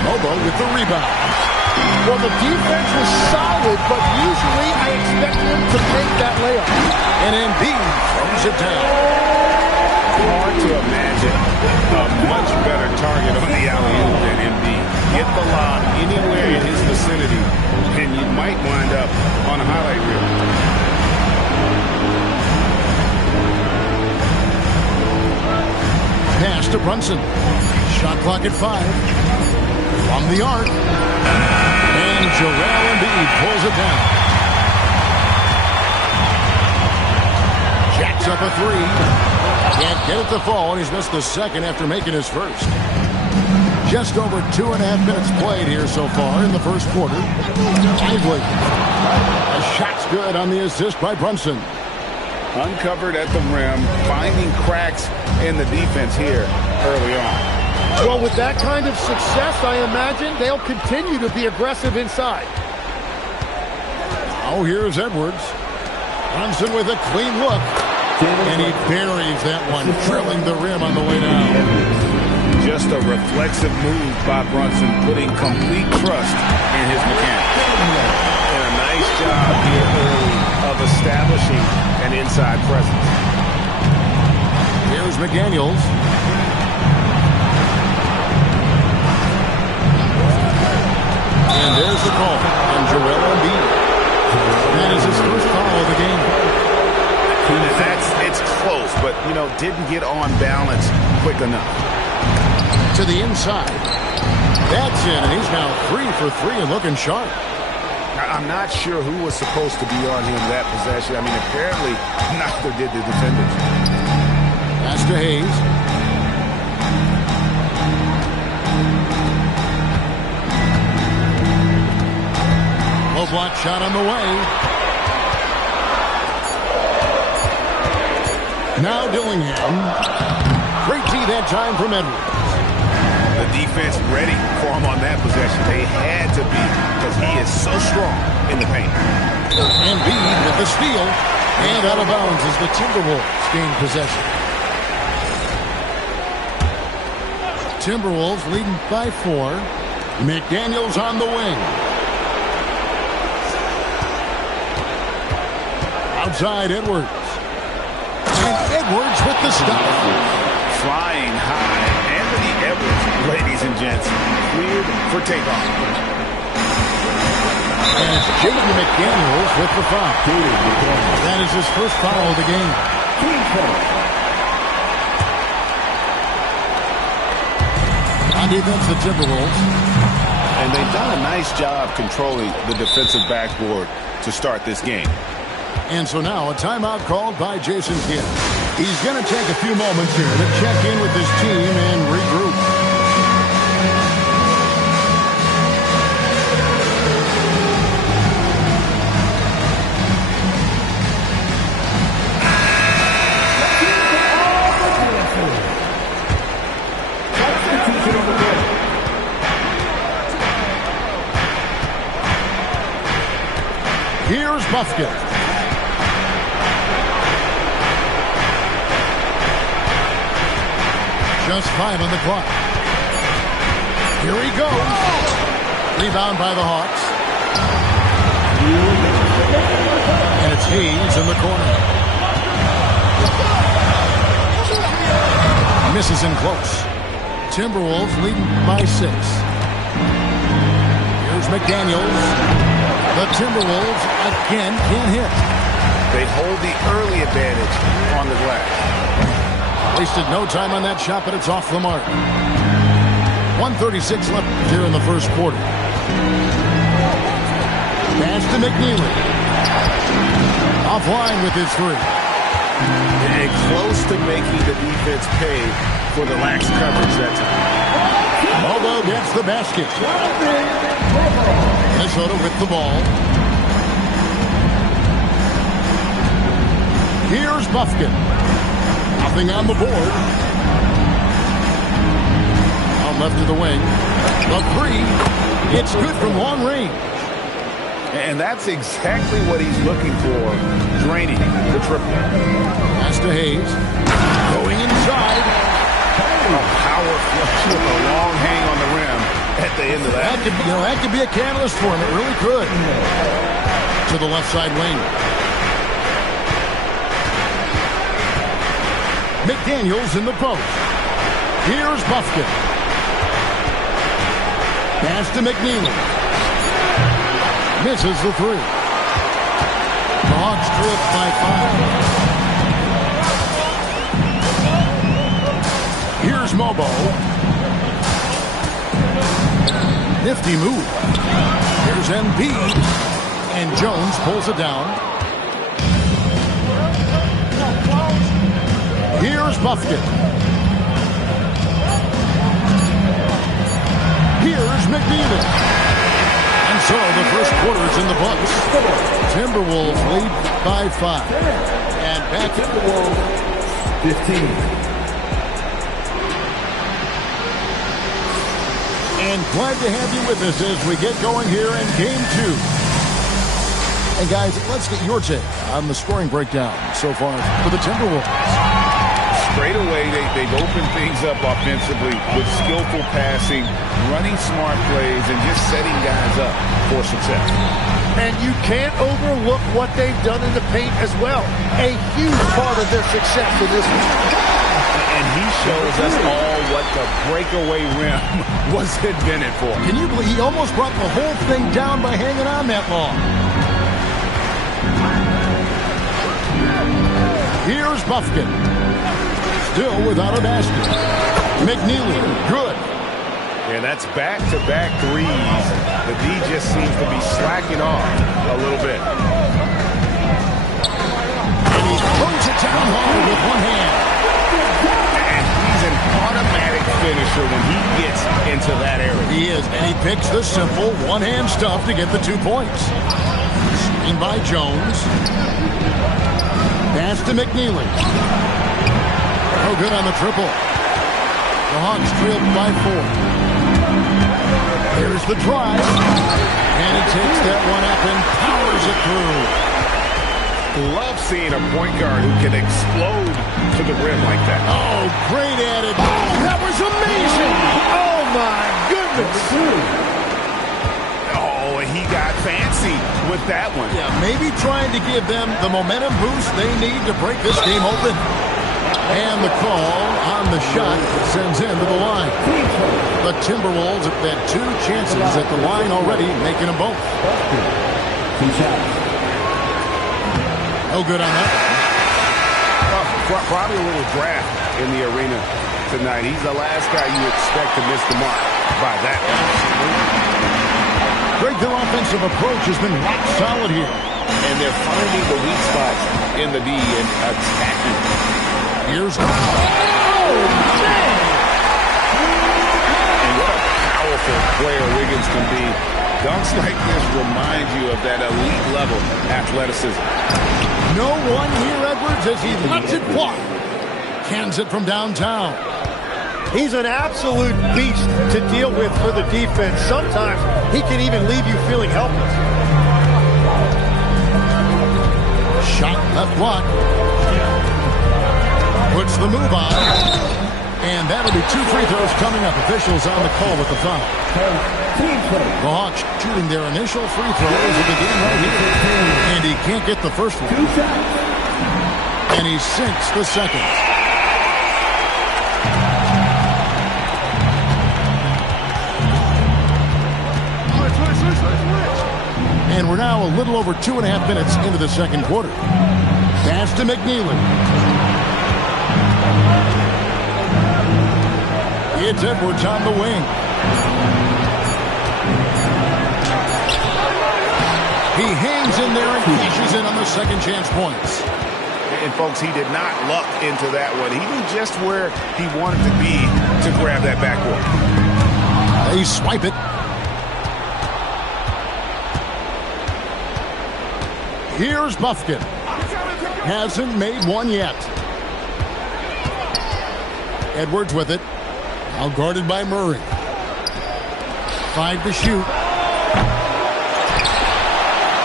Mobo with the rebound. Well, the defense was solid, but usually I expect them to make that layup. And Embiid throws it down. Hard to imagine a much better target on the alley-oop than Embiid. Get the lob anywhere in his vicinity, and you might wind up on a highlight reel. Pass to Brunson. Shot clock at 5. From the arc. And Joel Embiid pulls it down. Jacks up a 3. Can't get it to fall, and he's missed the second after making his first. Just over 2.5 minutes played here so far in the first quarter. Lively. A shot's good on the assist by Brunson. Uncovered at the rim, finding cracks in the defense here early on. Well, with that kind of success, I imagine they'll continue to be aggressive inside. Oh, here's Edwards. Brunson with a clean look. And he buries that one, drilling the rim on the way down. Just a reflexive move by Brunson, putting complete trust in his mechanics. And a nice job here early of establishing an inside presence. Here's McDaniels. And there's the call on Joel Embiid. That is his first foul of the game. It's close, but, didn't get on balance quick enough. To the inside. That's in, and he's now 3 for 3 and looking sharp. I'm not sure who was supposed to be on him that possession. Apparently, neither did the defenders. Pass to Hayes. Low block shot on the way. Now Dillingham. Great D that time from Edwards. The defense ready for him on that possession. They had to be, because he is so strong in the paint. Embiid with the steal. And out of bounds as the Timberwolves gain possession. Timberwolves leading by 4. McDaniels on the wing. Outside Edwards. And Edwards with the stop. Flying high. Anthony Edwards, ladies and gents, cleared for takeoff. And it's Jaden McDaniels with the foul. That is his first foul of the game. On defense, the Timberwolves. And they've done a nice job controlling the defensive backboard to start this game. And so now a timeout called by Jason Kidd. He's going to take a few moments here to check in with his team and regroup. Here's Buffkin. Just 5 on the clock. Here he goes. Rebound by the Hawks. And it's Hayes in the corner. Misses in close. Timberwolves leading by 6. Here's McDaniels. The Timberwolves again can't hit. They hold the early advantage on the glass. Wasted no time on that shot, but it's off the mark. 1:36 left here in the first quarter. Pass to McNeely. Offline with his 3. And close to making the defense pay for the lax coverage that time. Mogo gets the basket. Minnesota with the ball. Here's Buffkin. Nothing on the board. Out left to the wing. The 3. It's good from long range. And that's exactly what he's looking for, draining the triple. Pass to Hayes. Going inside. A power flush with a long hang on the rim at the end of that. That could be a catalyst for him. It really could. To the left side wing. McDaniels in the post. Here's Buffkin. Pass to McNeely. Misses the 3. The Hawks drift by 5. Here's Mobo. Nifty move. Here's Embiid. And Jones pulls it down. Here's Buffkin. Here's McNeely. And so the first quarter's in the books. Timberwolves lead by 5. And back to the wall. 15. And glad to have you with us as we get going here in Game 2. And guys, let's get your take on the scoring breakdown so far for the Timberwolves. Straight away, they've opened things up offensively with skillful passing, running smart plays, and just setting guys up for success. And you can't overlook what they've done in the paint as well. A huge part of their success in this one. And he shows us all what the breakaway rim was invented for. Can you believe he almost brought the whole thing down by hanging on that long? Here's Buffkin. Still without a basket. McNeely, good. And that's back-to-back threes. The D just seems to be slacking off a little bit. And he throws it down hard with one hand. And he's an automatic finisher when he gets into that area. He is, and he picks the simple one-hand stuff to get the 2 points. Screen by Jones. Pass to McNeely. No good on the triple. The Hawks trailed by 4. Here's the drive. And he takes that one up and powers it through. Love seeing a point guard who can explode to the rim like that. Oh, great added. That was amazing. Oh, my goodness. Oh, and he got fancy with that one. Yeah, maybe trying to give them the momentum boost they need to break this game open. And the call on the shot sends him to the line. The Timberwolves have had 2 chances at the line already, making them both. No good on that. Probably a little draft in the arena tonight. He's the last guy you expect to miss the mark by that much. Greg, their offensive approach has been rock solid here. And they're finding the weak spots in the D and attacking. Here's and what a powerful player Wiggins can be. Dunks like this remind you of that elite level athleticism. no one here, Edwards, as he lets it fly. Cans it from downtown. He's an absolute beast to deal with for the defense. Sometimes he can even leave you feeling helpless. Shot left block. Puts the move on. And that'll be 2 free throws coming up. Officials on the call with the foul. The Hawks shooting their initial free throws of the game right here. And he can't get the first one. And he sinks the second. And we're now a little over 2.5 minutes into the second quarter. Pass to McNeely. It's Edwards on the wing. He hangs in there and cashes in on the second chance points. And, folks, he did not luck into that one. He knew just where he wanted to be to grab that backboard. They swipe it. Here's Buffkin. Hasn't made one yet. Edwards with it. Now guarded by Murray. 5 to shoot.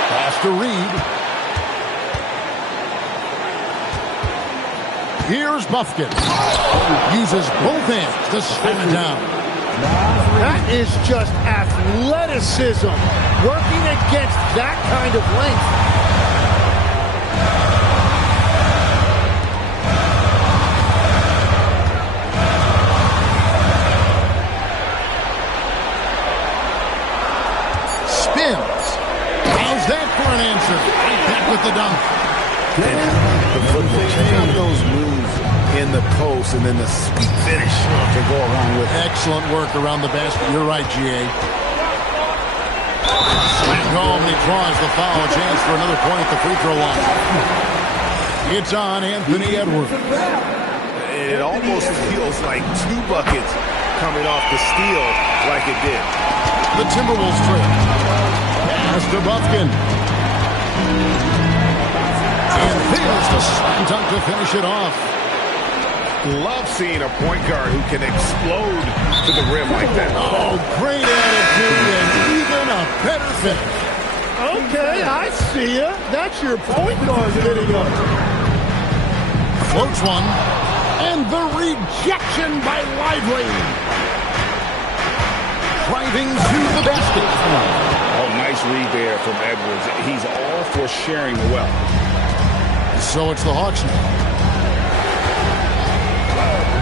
Pass to Reed. Here's Buffkin. Uses both hands to slam it down. That is just athleticism. Working against that kind of length. How's that for an answer? Right back with the dunk. The football, check out those moves in the post and then the sweet finish to go along with it. Excellent work around the basket. You're right, G.A. Slam home and he draws the foul. A chance for another point at the free throw line. It's on Anthony Edwards. It almost feels like 2 buckets coming off the steal like it did. The Timberwolves trip. Pass to Buffkin. And there's the slam dunk to finish it off. Love seeing a point guard who can explode to the rim like that. Oh, great attitude and even a better finish. Okay, I see ya. That's your point guard getting up. Floats one. And the rejection by Lively. Driving to the basket. Oh, nice read there from Edwards. He's all for sharing the wealth. So it's the Hawks now.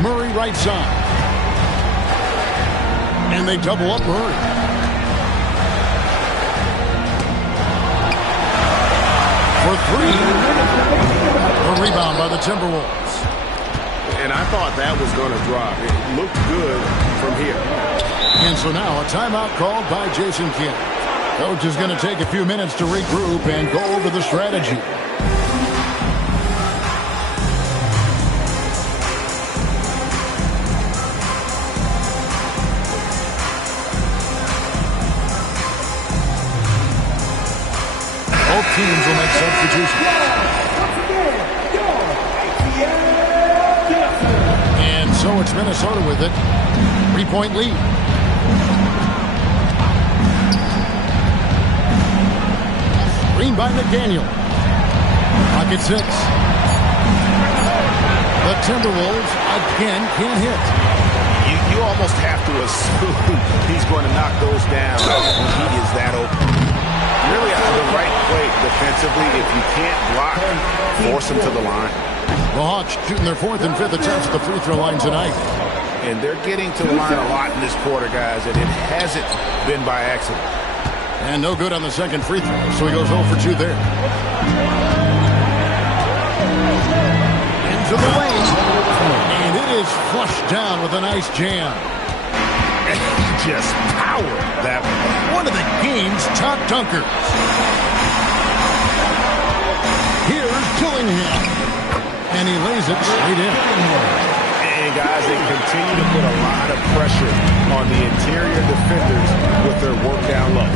Murray right side. And they double up Murray. For 3. A rebound by the Timberwolves. And I thought that was going to drop. It looked good from here. And so now a timeout called by Jason Kidd. Coach is going to take a few minutes to regroup and go over the strategy. Both teams will make substitutions. And so it's Minnesota with it. 3-point lead. Screen by McDaniel. Pocket 6. The Timberwolves again can't hit. You almost have to assume he's going to knock those down when he is that open. Really the right play defensively. If you can't block, force him to the line. The Hawks shooting their 4th and 5th attempts at the free throw line tonight. And they're getting to the line a lot in this quarter, guys, and it hasn't been by accident. And no good on the second free throw, so he goes 0 for 2 there. Into the lane. And it is flushed down with a nice jam. And he just powered that one of the game's top dunkers. Here's Gillingham. And he lays it straight in. And guys, they continue to put a lot of pressure on the interior defenders with their work down low.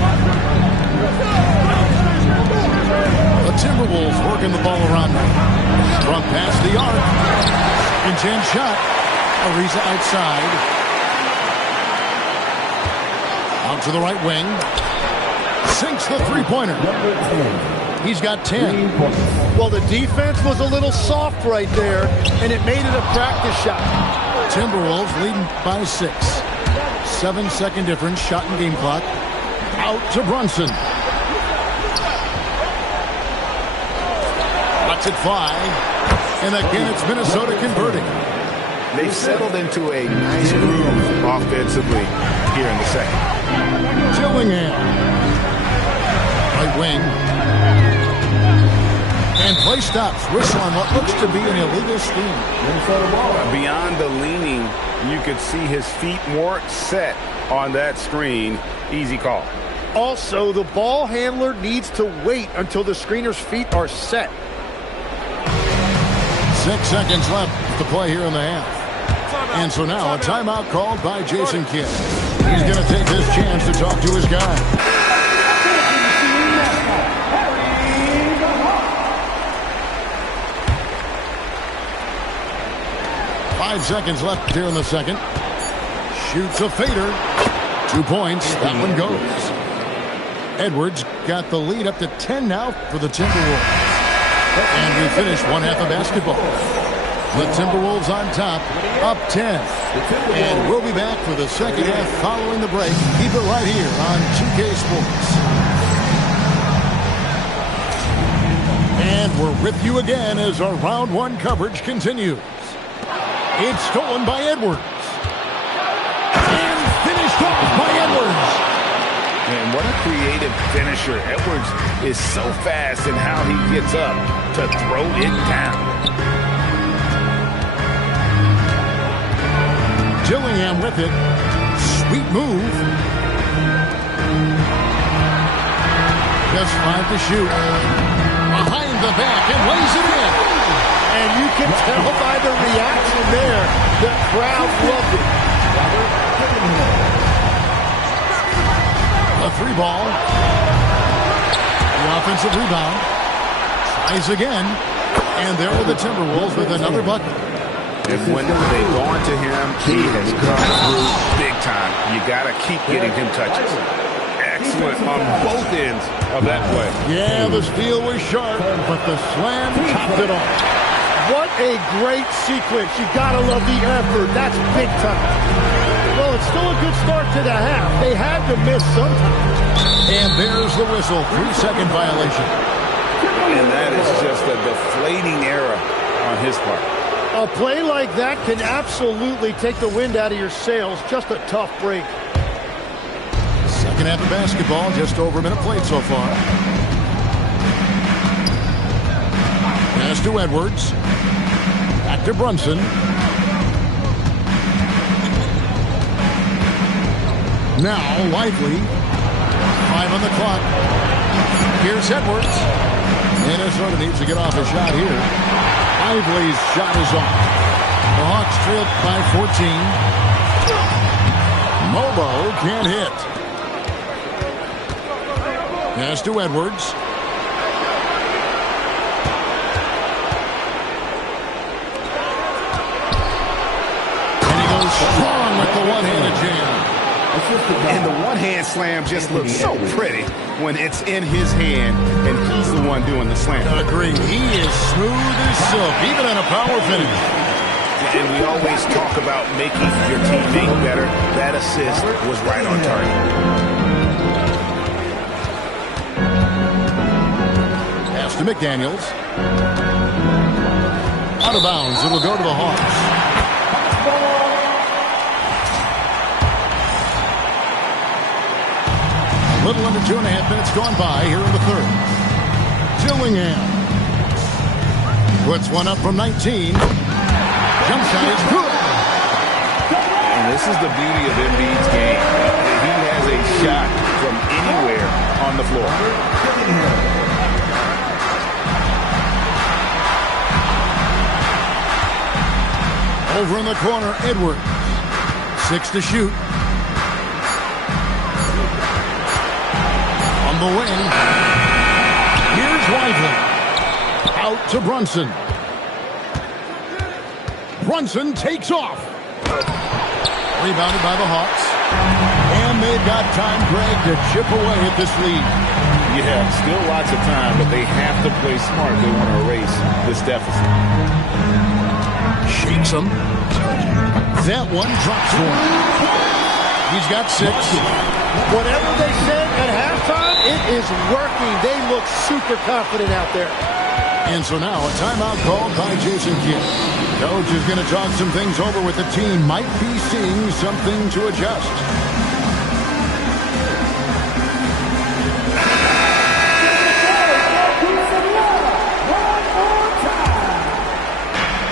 The Timberwolves working the ball around them. From past the arc. And 10 shot. Ariza outside. Out to the right wing. Sinks the three-pointer. He's got 10. Well, the defense was a little soft right there, and it made it a practice shot. Timberwolves leading by 6. 7-second difference, shot and game clock. Out to Brunson. Lets it fly. And again, it's Minnesota converting. They've settled into a nice groove offensively here in the second. Gillingham. Right wing. And play stops. Whistle on what looks to be an illegal scheme. Beyond the leaning, you could see his feet more set on that screen. Easy call. Also, the ball handler needs to wait until the screener's feet are set. 6 seconds left to play here in the half. And so now a timeout called by Jason Kidd. He's going to take this chance to talk to his guy. 5 seconds left here in the second. Shoots a fader. 2 points. That one goes. Edwards got the lead up to 10 now for the Timberwolves. And we finish one half of basketball. The Timberwolves on top, up 10. And we'll be back for the second half following the break. Keep it right here on 2K Sports. And we're with you again as our round one coverage continues. It's stolen by Edwards. And finished off by Edwards. And what a creative finisher. Edwards is so fast in how he gets up to throw it down. Gillingham with it. Sweet move. Just 5 to shoot. Behind the back and lays it in. And you can tell by the reaction there, the crowd loved it. A 3-ball. The offensive rebound. Tries again. And there are the Timberwolves with another bucket. And when they go into him, he has come through big time. You got to keep getting him touches. Excellent on both ends of that play. Yeah, the steal was sharp, but the slam topped it off. What a great sequence. You got to love the effort. That's big time. Well, it's still a good start to the half. They had to miss sometimes. And there's the whistle. 3-second violation. And that is just a deflating error on his part. A play like that can absolutely take the wind out of your sails. Just a tough break. Second half of basketball, just over a minute played so far. Pass to Edwards. Back to Brunson. Now Lively. 5 on the clock. Here's Edwards. Minnesota needs to get off a shot here. Lively's shot is off. The Hawks trailed by 14. Mobo can't hit. Pass to Edwards. And he goes strong with the one-handed jam. And the one-hand slam just looks so pretty when it's in his hand and he's the one doing the slam. Agree. He is smooth as silk, even on a power finish. And we always talk about making your teammate better. That assist was right on target. Pass to McDaniels. Out of bounds. It'll go to the Hawks. A little under 2.5 minutes gone by here in the third. Dillingham puts one up from 19. Jump shot is good. And this is the beauty of Embiid's game. He has a shot from anywhere on the floor. Over in the corner, Edwards. 6 to shoot. On the wing. Here's Lively. Out to Brunson. Brunson takes off. Rebounded by the Hawks. And they've got time, Greg, to chip away at this lead. Yeah, still lots of time, but they have to play smart if they want to erase this deficit. Shakes him. That one drops one. He's got 6. Whatever they said at halftime, it is working. They look super confident out there. And so now a timeout called by Jason Kidd. Coach is going to talk some things over with the team. Might be seeing something to adjust.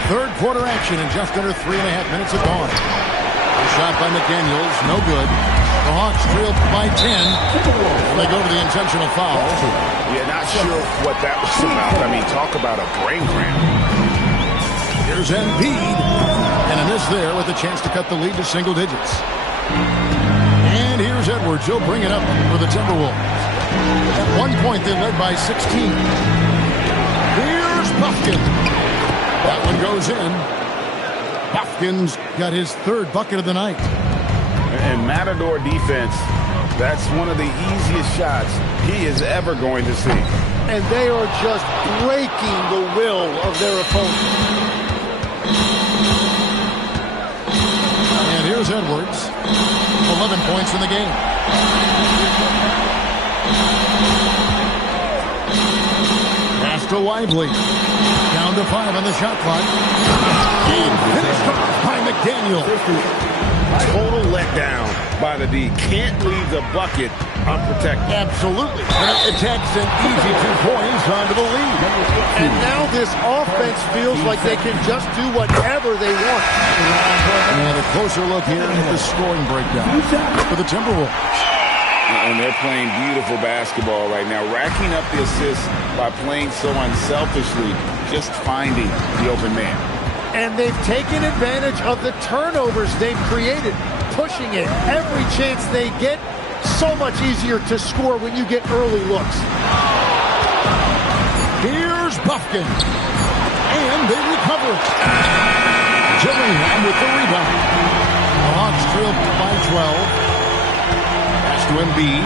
Third quarter action and just under 3.5 minutes have gone. A shot by McDaniels, no good. The Hawks trail by 10. And they go to the intentional foul. Yeah, not sure what that was about. I mean, talk about a brain cramp. Here's Embiid. And a miss there with a chance to cut the lead to single digits. And here's Edwards. He'll bring it up for the Timberwolves. At one point, they led by 16. Here's Buffkin. That one goes in. Buffkin's got his third bucket of the night. And Matador defense, that's one of the easiest shots he is ever going to see. And they are just breaking the will of their opponent. And here's Edwards. 11 points in the game. Pass to Lively. Down to 5 on the shot clock. And finished off by McDaniel. Total letdown by the D. Can't leave the bucket unprotected. Absolutely. And it takes an easy 2 points onto the lead. And now this offense feels like they can just do whatever they want. And a closer look here at the scoring breakdown for the Timberwolves. And they're playing beautiful basketball right now, racking up the assists by playing so unselfishly, just finding the open man. And they've taken advantage of the turnovers they've created, pushing it every chance they get. So much easier to score when you get early looks. Here's Buffkin. And they recover it. Dillingham with the rebound. The Hawks trail by 12. Pass to Embiid.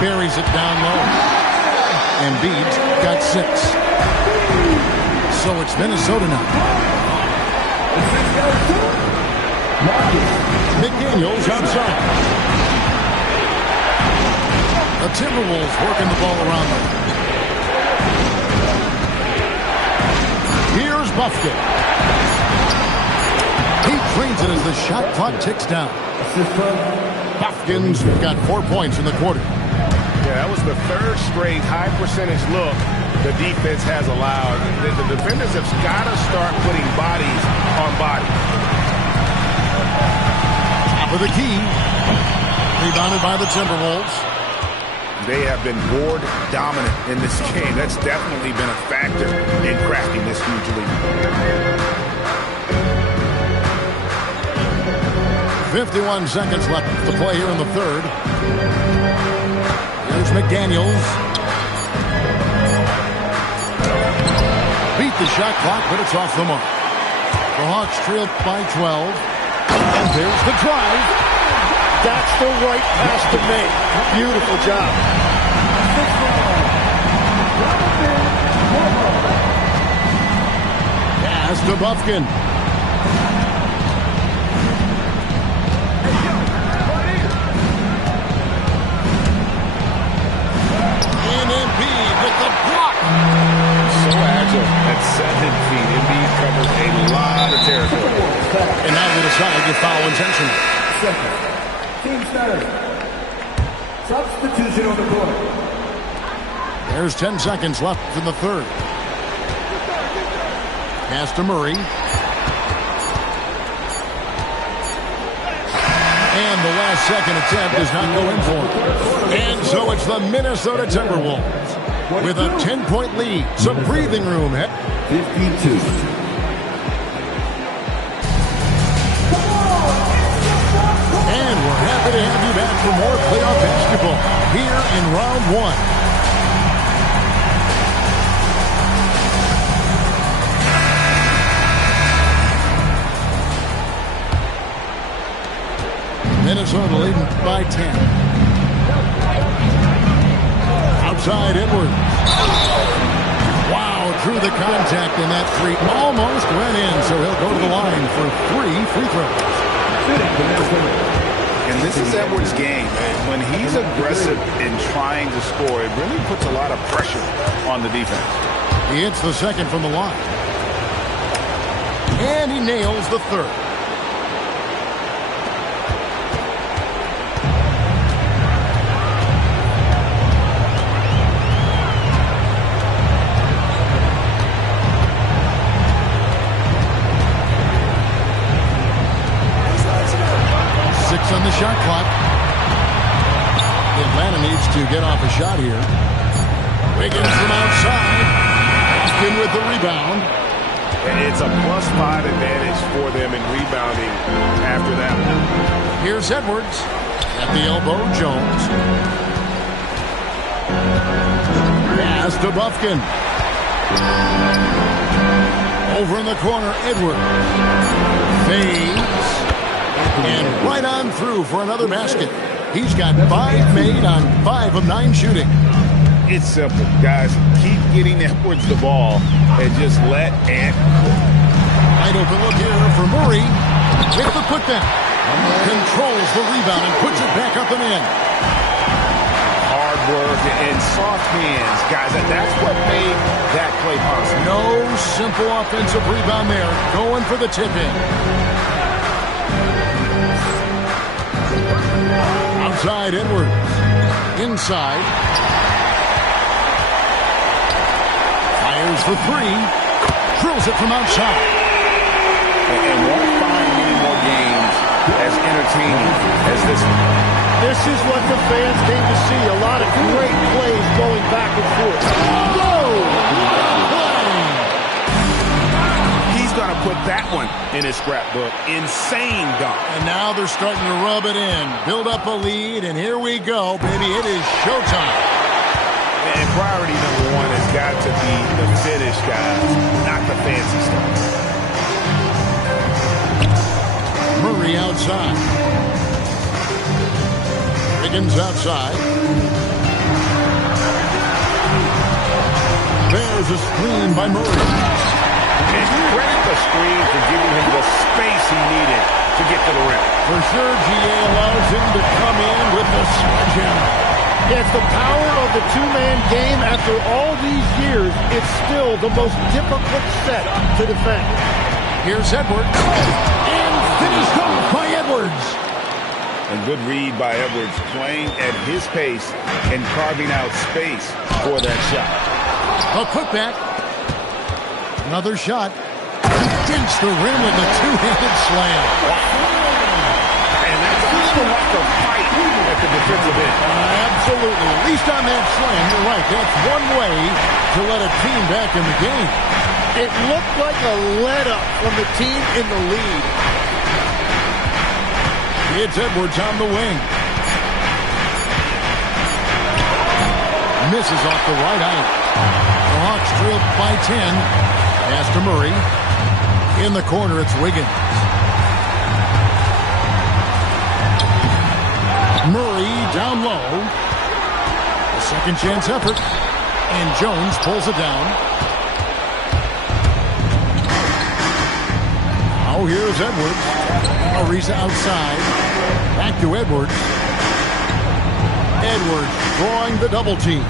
Buries it down low. Embiid's got 6. So it's Minnesota now. McDaniels outside. The Timberwolves working the ball around them. Here's Buffkin. He drains it as the shot clock ticks down. Buffkin's got 4 points in the quarter. Yeah, that was the third straight high percentage look the defense has allowed. The defenders have got to start putting bodies on bodies. Top of the key. Rebounded by the Timberwolves. They have been board dominant in this game. That's definitely been a factor in cracking this huge lead. 51 seconds left to play here in the third. Here's McDaniels. Beat the shot clock, but it's off the mark. The Hawks trail by 12. And there's the drive. That's the right pass to make. Beautiful job. Pass to Buffkin. And Embiid with the block. So agile at 7 feet. Embiid outside with foul intentional. Second. Team starter. Substitution on the court. There's 10 seconds left in the third. Pass to Murray. And the last second attempt does not go in for him. And so it's the Minnesota Timberwolves with a 10-point lead. Some breathing room. 52. And we're happy to have you back for more playoff basketball here in round one. Minnesota leading by 10. Outside Edwards. Wow, drew the contact in that three. Almost went in, so he'll go to the line for 3 free throws. And this is Edwards' game. When he's aggressive in trying to score, it really puts a lot of pressure on the defense. He hits the second from the line. And he nails the third. On the shot clock. Atlanta needs to get off a shot here. Wiggins from outside. Austin with the rebound. And it's a +5 advantage for them in rebounding after that one. Here's Edwards. At the elbow, Jones. Pass to Bufkin. Over in the corner, Edwards. Fades. And right on through for another basket. He's got 5 made on 5 of 9 shooting. It's simple, guys. Keep getting Edwards the ball and just let Ant cook. Wide open look here for Murray. With the putback. Controls the rebound and puts it back up and in. Hard work and soft hands, guys. And that's what made that play possible. No simple offensive rebound there. Going for the tip-in. Outside Edwards. Inside. Fires for 3. Drills it from outside. And won't find many more games as entertaining as this one. This is what the fans came to see. A lot of great plays going back and forth. He's going to put that one in his scrapbook. Insane dunk. And now they're starting to rub it in. Build up a lead, and here we go, baby. It is showtime. And priority number 1 has got to be the finish, guys, not the fancy stuff. Murray outside. Wiggins outside. There's a screen by Murray. And credit the screen for giving him the space he needed to get to the rim. For sure, GA allows him to come in with the sledgehammer. It's the power of the two-man game. After all these years, it's still the most difficult set to defend. Here's Edwards. And finished off by Edwards. A good read by Edwards, playing at his pace and carving out space for that shot. A putback. Another shot. Against the rim with a two-handed slam. And that's just the lack of fight at the defensive end. Absolutely. At least on that slam, you're right. That's one way to let a team back in the game. It looked like a let-up from the team in the lead. It's Edwards on the wing. Misses off the right eye. The Hawks drilled by 10. Pass to Murray. In the corner, it's Wiggins. Murray down low. A second chance effort. And Jones pulls it down. Now here's Edwards. Murray's outside. Back to Edwards. Edwards drawing the double team.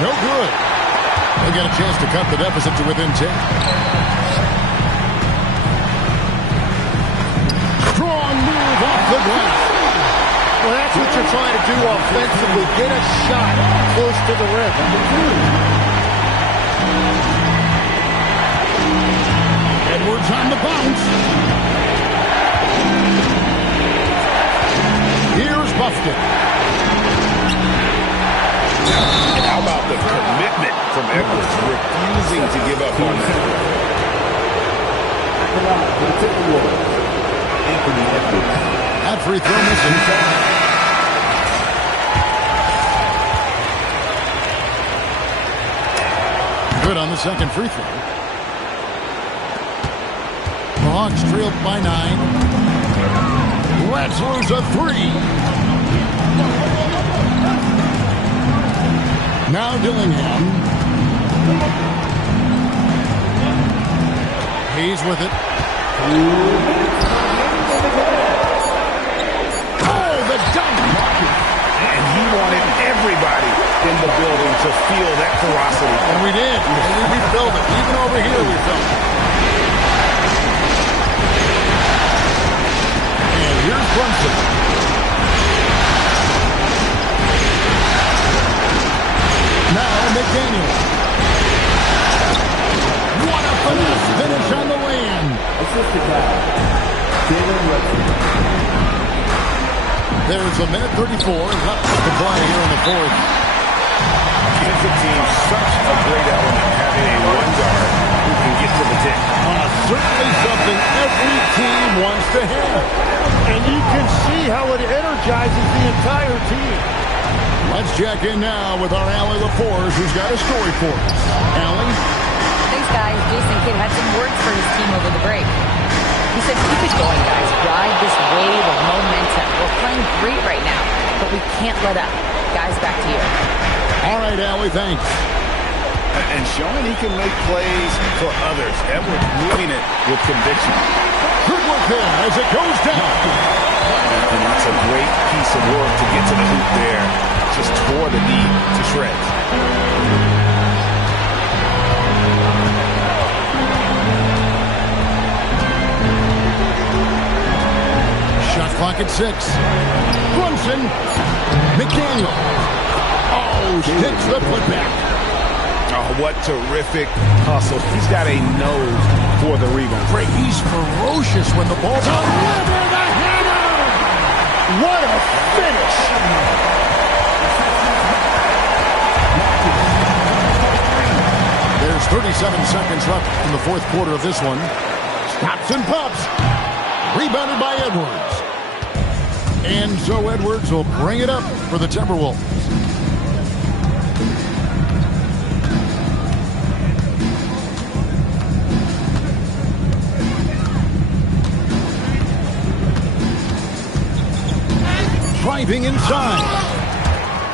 No good. They'll get a chance to cut the deficit to within 10. That's what you're trying to do offensively. Get a shot close to the rim. Edwards on the bounce. Here's Buffett. And how about the commitment from Edwards, refusing to give up on that. That free throw missing. Good on the second free throw. The Hawks trailed by 9. Let's lose a 3. Now Dillingham. He's with it. Oh, the dunk. And he wanted everybody in the building to feel that ferocity. And we did. We felt it. Even over here we felt it. And here's Brunson. Now McDaniel. What a finesse finish on the land. There's a minute 34 left to play here in the fourth. Gives the team such a great element having a one guard who can get to the tip. Certainly something every team wants to have. And you can see how it energizes the entire team. Let's check in now with our Allie LaForge, who's got a story for us. Allie? Thanks, guys. Jason Kidd had some words for his team over the break. He said, keep it going, guys. Ride this wave of momentum. We're playing great right now, but we can't let up. Guys, back to you. All right, Allie, thanks. And showing he can make plays for others. Edwards moving it with conviction. Good work there as it goes down. And that's a great piece of work to get to the hoop there. Just tore the knee to shreds. Shot clock at 6. Brunson. McDaniel. Oh, sticks the putback. Oh, what terrific hustle. He's got a nose for the rebound. Great. He's ferocious when the ball's on. Deliver the header! What a finish! There's 37 seconds left in the fourth quarter of this one. Stops and pops. Rebounded by Edwards. And so Edwards will bring it up for the Timberwolves. Driving inside.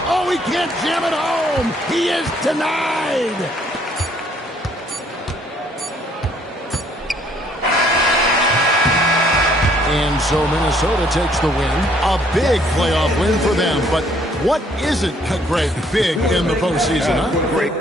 Oh, he can't jam it home. He is denied. And so Minnesota takes the win. A big playoff win for them. But what isn't, Greg, big in the postseason, huh? Great